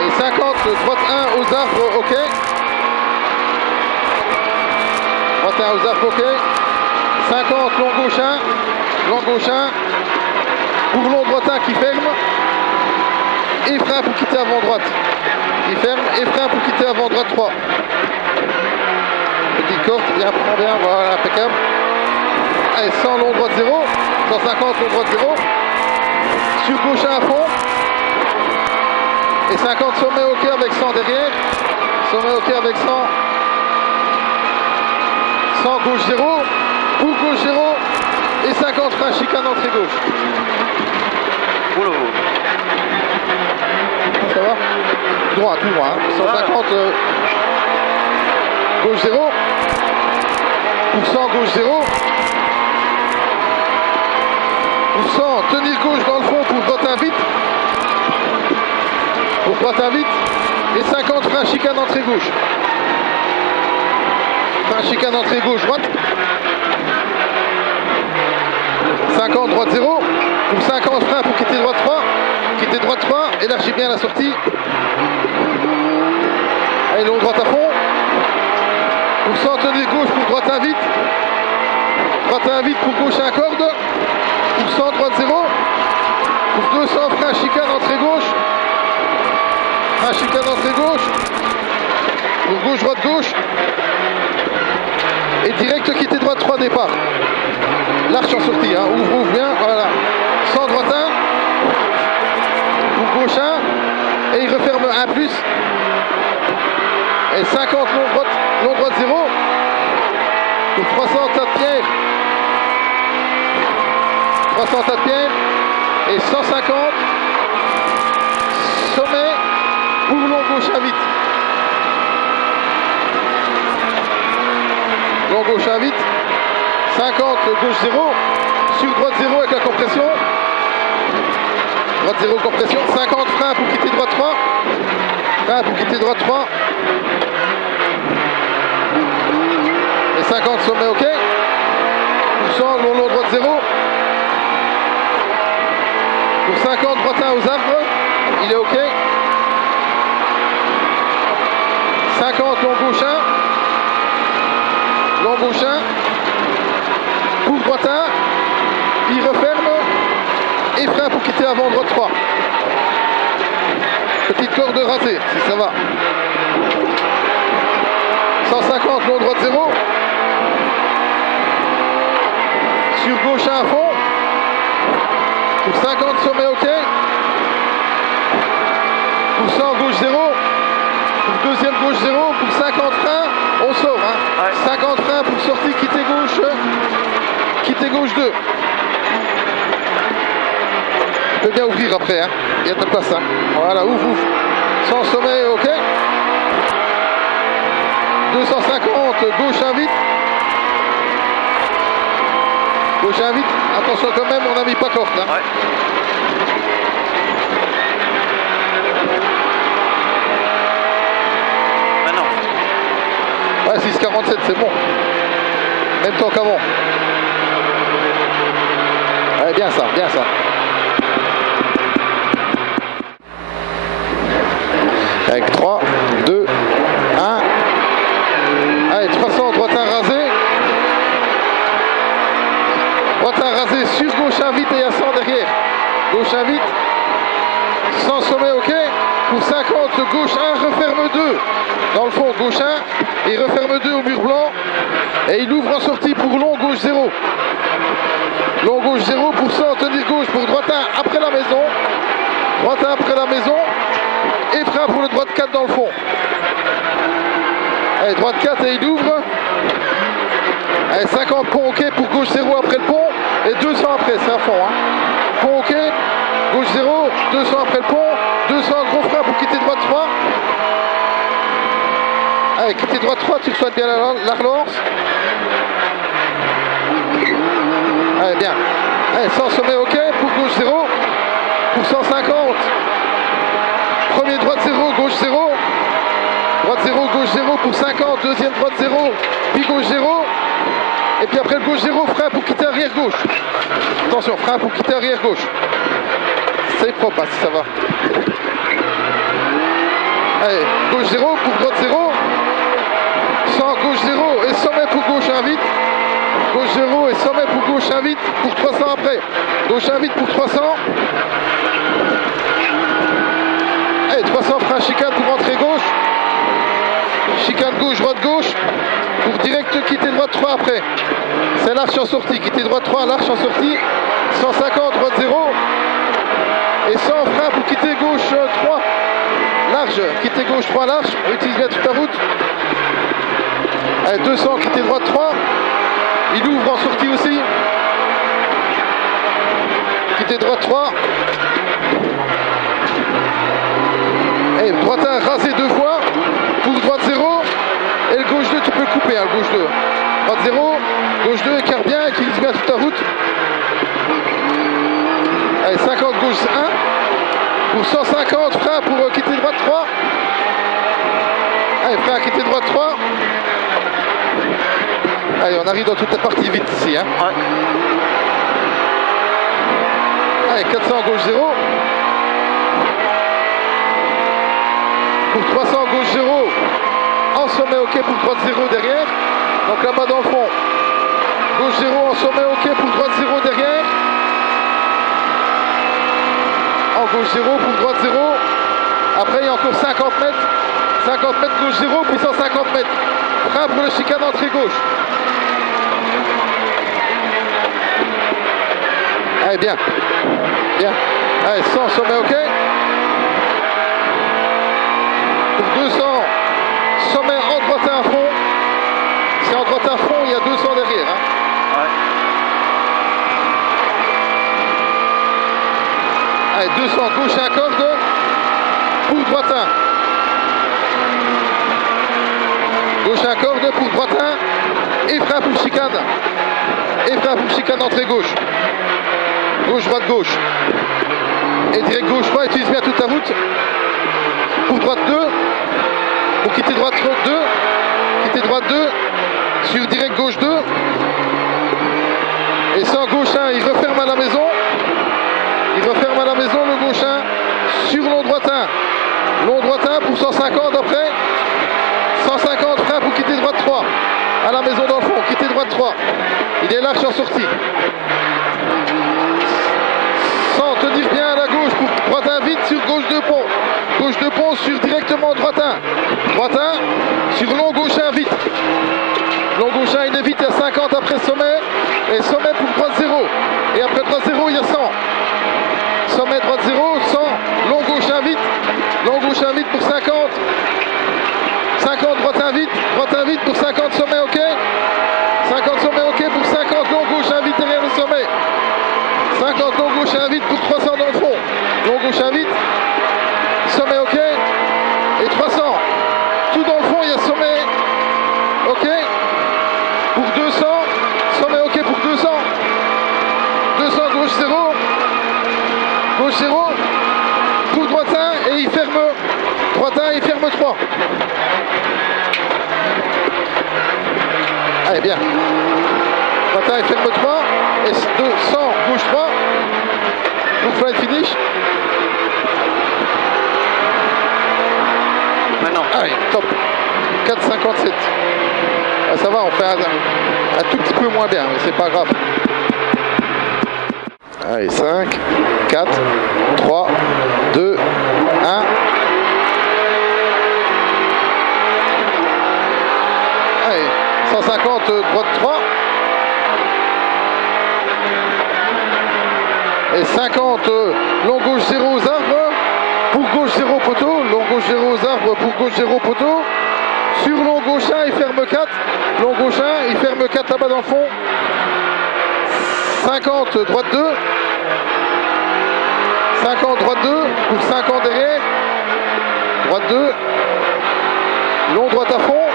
Et 50 droite 1 aux arbres OK. Droite 1 aux arbres OK. 50 long gauche 1. Long gauche 1. Pour long droite 1 qui ferme. Et frein pour quitter avant droite. Il ferme et frein pour quitter avant droite 3. Petite corde, bien, prend bien, voilà, impeccable. Allez, 100 long droite 0. 150 long droite 0. Sur gauche 1 à fond. Et 50 sommet OK avec 100 derrière. Sommet OK avec 100. 100 gauche 0. Pour gauche 0. Et 50 frein chicane entrée gauche. Oula. Ça va? Droit, tout droit. 150 gauche 0. Pour 100 gauche 0. Pour 100 tenir gauche dans le fond pour droite 1 vite. Pour droite 1 vite. Et 50 frein chicane entrée gauche. Frein chicane entrée gauche droite. 50 droite 0. Pour 50 frein pour quitter droite 3. Quitter droite 3. Élargis bien la sortie. Allez, long droite à fond. Pour 100 tenir gauche pour droite 1 vite. Droite 1 vite pour gauche 1 corde. Pour 100 droite 0. Pour 200 frein chicane entrée gauche. Frein chicane entrée gauche. Pour gauche, droite, gauche. Et direct quitter droite 3 départ. L'arche en sortie, hein. Ouvre bien, voilà. Sans droite 1. Pour gauche 1. Et il referme 1 plus. Et 50 long droite 0. Pour 300 tas de pierre. 300 tas de pierre. Et 150. Sommet. Pour long gauche à vite. Long gauche à vite. 50 gauche 0. Sur droite 0 avec la compression. Droite 0 compression. 50 frein pour quitter droite 3. Frein pour quitter droite 3. Et 50 sommet ok. Poussant long droite 0. Pour 50 droite 1 aux arbres. Il est ok. 50 long gauche 1. Long gauche 1. Pour droite 1. Il referme. Et frein pour quitter avant droite 3. Petite corde ratée, si ça va. 150 long droite 0. Sur gauche 1 à fond. Pour 50 sommet ok. Pour 100 gauche 0. Pour deuxième gauche 0. Pour 50 frein. On sort. Hein. Ouais. 50 frein pour sortie quitter gauche. Quitter gauche 2. Tu peux bien ouvrir après. Hein. Il y a de la place. Hein. Voilà, ouvre. Sans sommet ok. 250 gauche invite. Gauche invite. Attention quand même, on n'a mis pas corde. Hein. Ouais. Maintenant. Ouais, 6,47 c'est bon. Même temps qu'avant. Ouais, bien ça, bien ça. Avec 3, 2, 1. Allez, 300, droite 1 rasé. Droite 1 rasé sur gauche 1 vite et à 100 derrière. Gauche 1 vite. 100 sommet ok. Pour 50, gauche 1, referme 2. Dans le fond, gauche 1. Et referme 2 au mur blanc. Et il ouvre en sortie pour long gauche 0. Long gauche 0 pour 100, tenir gauche pour droite 1 après la maison. Droite 1 après la maison. Et frein pour le droite 4 dans le fond. Allez, droite 4 et il ouvre. Allez, 50 pont ok pour gauche 0 après le pont. Et 200 après, c'est à fond. Hein. Pont ok, gauche 0, 200 après le pont. 200 gros frein pour quitter droite 3. Allez, quitter droite 3, tu reçois bien la relance. Allez, bien. Allez, 100 sommet ok pour gauche 0. Pour 150. Premier droite 0, gauche 0. Droite 0, gauche 0 pour 50. Deuxième droite 0, puis gauche 0. Et puis après le gauche 0, frein pour quitter arrière gauche. Attention, frein pour quitter arrière gauche. C'est propre, hein, si ça va. Allez, gauche 0 pour droite 0. 100, gauche 0 et sommet pour gauche 1 vite. Gauche 0 et sommet pour gauche 1 vite pour 300 après. Gauche 1 vite pour 300. Allez, 300 frein chicane pour rentrer gauche. Chicane gauche, droite gauche. Pour direct quitter droite 3 après. C'est l'arche en sortie. Quitter droite 3, l'arche en sortie. 150, droite 0. Et 100 frein pour quitter gauche 3. Large. Quitter gauche 3 large. Utilise bien toute la route. Allez, 200, quitter droite 3. Il ouvre en sortie aussi. Quitter droite 3. Et droite 1 rasé 2 fois. Pour droite 0. Et le gauche 2, tu peux couper, hein, le gauche 2. Droite 0. Gauche 2, écarte bien, utilise bien toute ta route. Allez, 50, gauche 1. Pour 150, frein pour quitter droite 3. Allez, frein à quitter droite 3. Allez, on arrive dans toute la partie vite ici. Hein. Ouais. Allez, 400 gauche 0. Pour 300 gauche 0. En sommet ok pour droite 0 derrière. Donc là-bas dans le fond. Gauche 0 en sommet ok pour droite 0 derrière. En gauche 0 pour droite 0. Après il y a encore 50 mètres. 50 mètres gauche 0, puis 150 mètres. Frein pour le chicane entrée gauche. Allez, bien. Bien. Allez, 100, sommet OK. Pour 200, sommet en droitin à fond. C'est en droitin à fond, il y a 200 derrière. Hein. Ouais. Allez, 200, gauche à corde. Pour droitin. Gauche à corde pour droitin. Et frein pour chicane. Et frein pour chicane entrée gauche. Gauche, droite, gauche. Et direct gauche, droite, utilise bien toute la route. Pour droite 2. Pour quitter droite 2. Quitter droite 2. Sur direct gauche 2. Et sans gauche 1, il referme à la maison. Il referme à la maison le gauche 1. Sur long droite 1. Long droite 1 pour 150 après. 150 frein pour quitter droite 3. À la maison dans le fond, quitter droite 3. Il est large en sortie. Sans tenir bien à la gauche pour droite 1 vite sur gauche 2 pont. Gauche 2 pont sur directement droite 1. Droite 1 sur long gauche 1 vite. Long gauche 1 il est vite à 50 après sommet. Et sommet pour droite 0. Et après droite 0 il y a 100. Sommet droite 0, 100. Long gauche 1 vite. Long gauche 1 vite pour 50. 50 droite 1 vite pour 50 sommet OK. 50 sommet OK pour 50 long gauche 1 vite derrière le sommet. 50 long gauche 1 vite pour 300 dans le fond. Long gauche 1 vite. Sommet OK. Et 300. Tout dans le fond, il y a sommet OK. Pour 200. Sommet OK pour 200. 200 gauche 0. Gauche 0. Pour droite 1 et il ferme. Droite 1 et il ferme 3. Allez, bien. Droite 1 et ferme 3. Et 200 gauche 3. Pour flight finish. Maintenant. Allez, top. 4,57. Ah, ça va, on fait un tout petit peu moins bien, mais c'est pas grave. Allez, 5, 4, 3, 2, 1. Allez, 150 droite 3. Et 50 long gauche 0 aux arbres. Pour gauche 0 poteau. Long gauche 0 aux arbres. Pour gauche 0 poteau. Sur long gauche 1, il ferme 4. Long gauche 1, il ferme 4 là-bas dans le fond. 50 droite 2. 50 droite 2. Pour 50 derrière. Droite 2. Long droite à fond.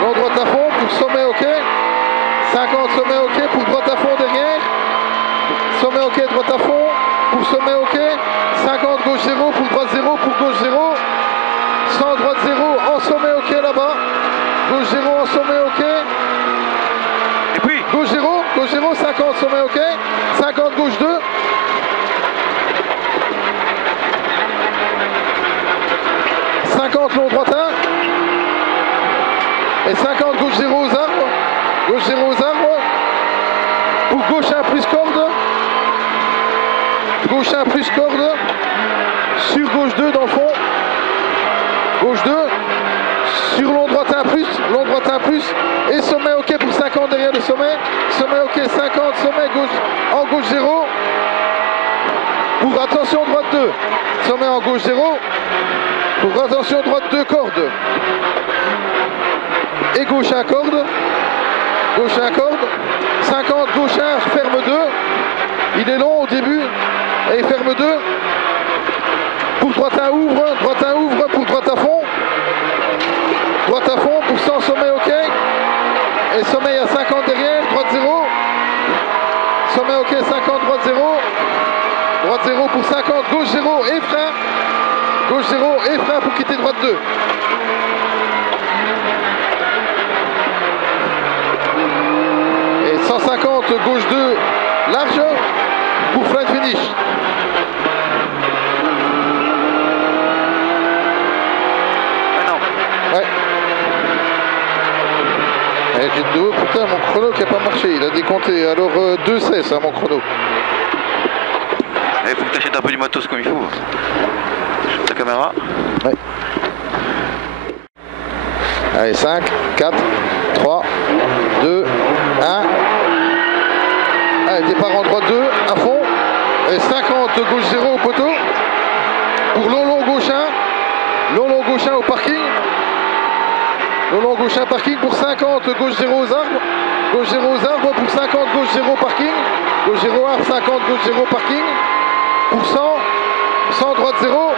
Long droite à fond pour sommet OK. 50 sommet OK pour droite à fond derrière. Sommet OK, droite à fond. Pour sommet OK. 50 gauche 0 pour droite 0 pour gauche 0. 100 droite 0 en sommet OK là-bas. Gauche 0 en sommet OK. Et puis Gauche 0, 50 sommet OK. 50 gauche 2. 50 long droite 1. Et 50 gauche 0 aux arbres. Gauche 0 aux arbres. Pour gauche 1 plus corde. Gauche 1 plus corde. Sur gauche 2 dans le fond. Gauche 2. Sur long droite 1 plus. Long droite 1 plus. Et sommet OK pour 50 derrière le sommet. Sommet OK 50. Sommet gauche en gauche 0. Pour attention droite 2. Sommet en gauche 0. Pour attention droite 2 corde. Et gauche 1 corde. Gauche 1 corde. 50 gauche 1 ferme 2. Il est long au début. Et il ferme 2. Pour droite 1 ouvre. Droite 1 ouvre pour droite à fond. Droite à fond pour 100 sommet OK. Et sommet à 50 derrière. Droite 0. Sommet OK 50 droite 0. Droite 0 pour 50. Gauche 0 et frein. Gauche 0 et frein pour quitter droite 2. Et 150 gauche 2 large pour flat finish. Maintenant. Ouais. Et j'ai de putain mon chrono qui a pas marché, il a décompté. Alors 2,16 hein, mon chrono. Il faut que tu achètes un peu du matos comme il faut. Ta caméra. Ouais. Allez, 5, 4, 3, 2, 1. Allez, départ en droite 2, à fond. Et 50, gauche 0 au poteau. Pour long gauche 1. Long gauche 1 au parking. Long gauche 1 parking pour 50, gauche 0 aux arbres. Gauche 0 aux arbres pour 50, gauche 0 parking. Gauche 0 arbre, 50, gauche 0 parking. Pour 100, 100 droite 0.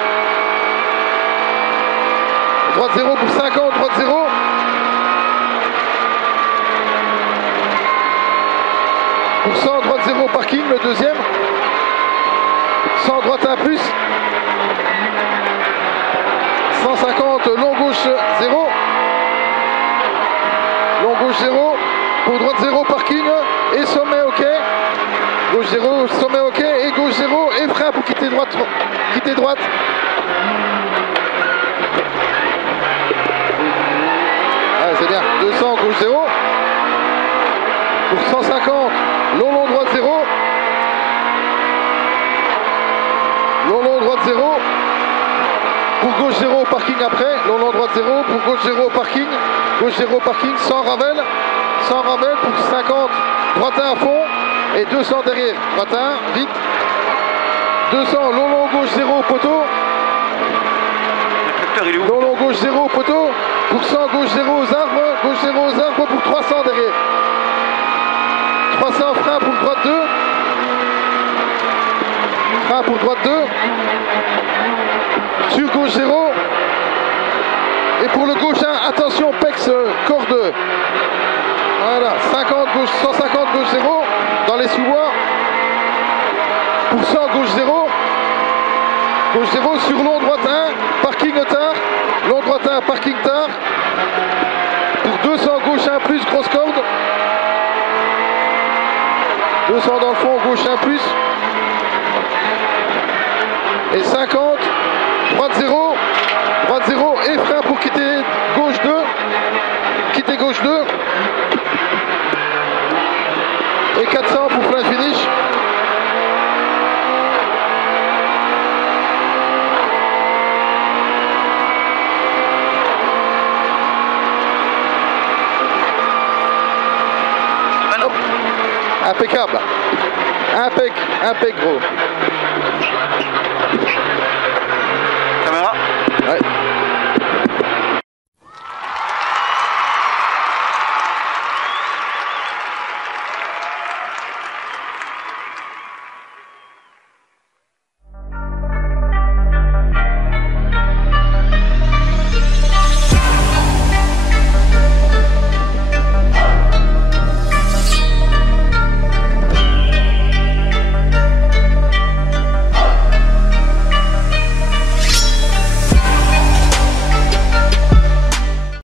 Droite 0 pour 50, droite 0. Pour 100, droite 0 parking, le deuxième. 100 droite 1 plus. 150, long gauche 0. Long gauche 0. Pour droite 0 parking. Et sommet ok. Gauche 0, sommet ok. Et gauche 0. Et frein pour quitter droite. Quitter droite. Ah, c'est bien. 200, gauche 0. Pour 150, long droite 0. Long droite 0. Pour gauche 0 parking après. Long droite 0. Pour gauche 0 parking. Gauche 0 parking sans ravel. Sans ravel pour 50. Droite 1 à fond. Et 200 derrière. Droite 1, vite. 200, long gauche 0 poteau. Long gauche 0 poteau. Pour 100, gauche 0 aux arbres. Gauche 0 aux arbres pour 300 derrière. 300 frein pour droite 2. Frein pour droite 2. Sur gauche 0. Et pour le gauche 1, attention, pex, corde. Voilà, 50 gauche, 150 gauche 0. Dans les sous-bois. Pour 100 gauche 0. Gauche 0 sur long droite 1. Parking tard. Long droite 1, parking tard. Pour 200 gauche 1 plus, grosse corde. 200 dans le fond, gauche 1 plus. Et 50, droite 0, et frein pour quitter gauche 2. Quitter gauche 2. Et 400 pour flash finish. Hop. Impeccable. Impec gros. Caméra. Ouais.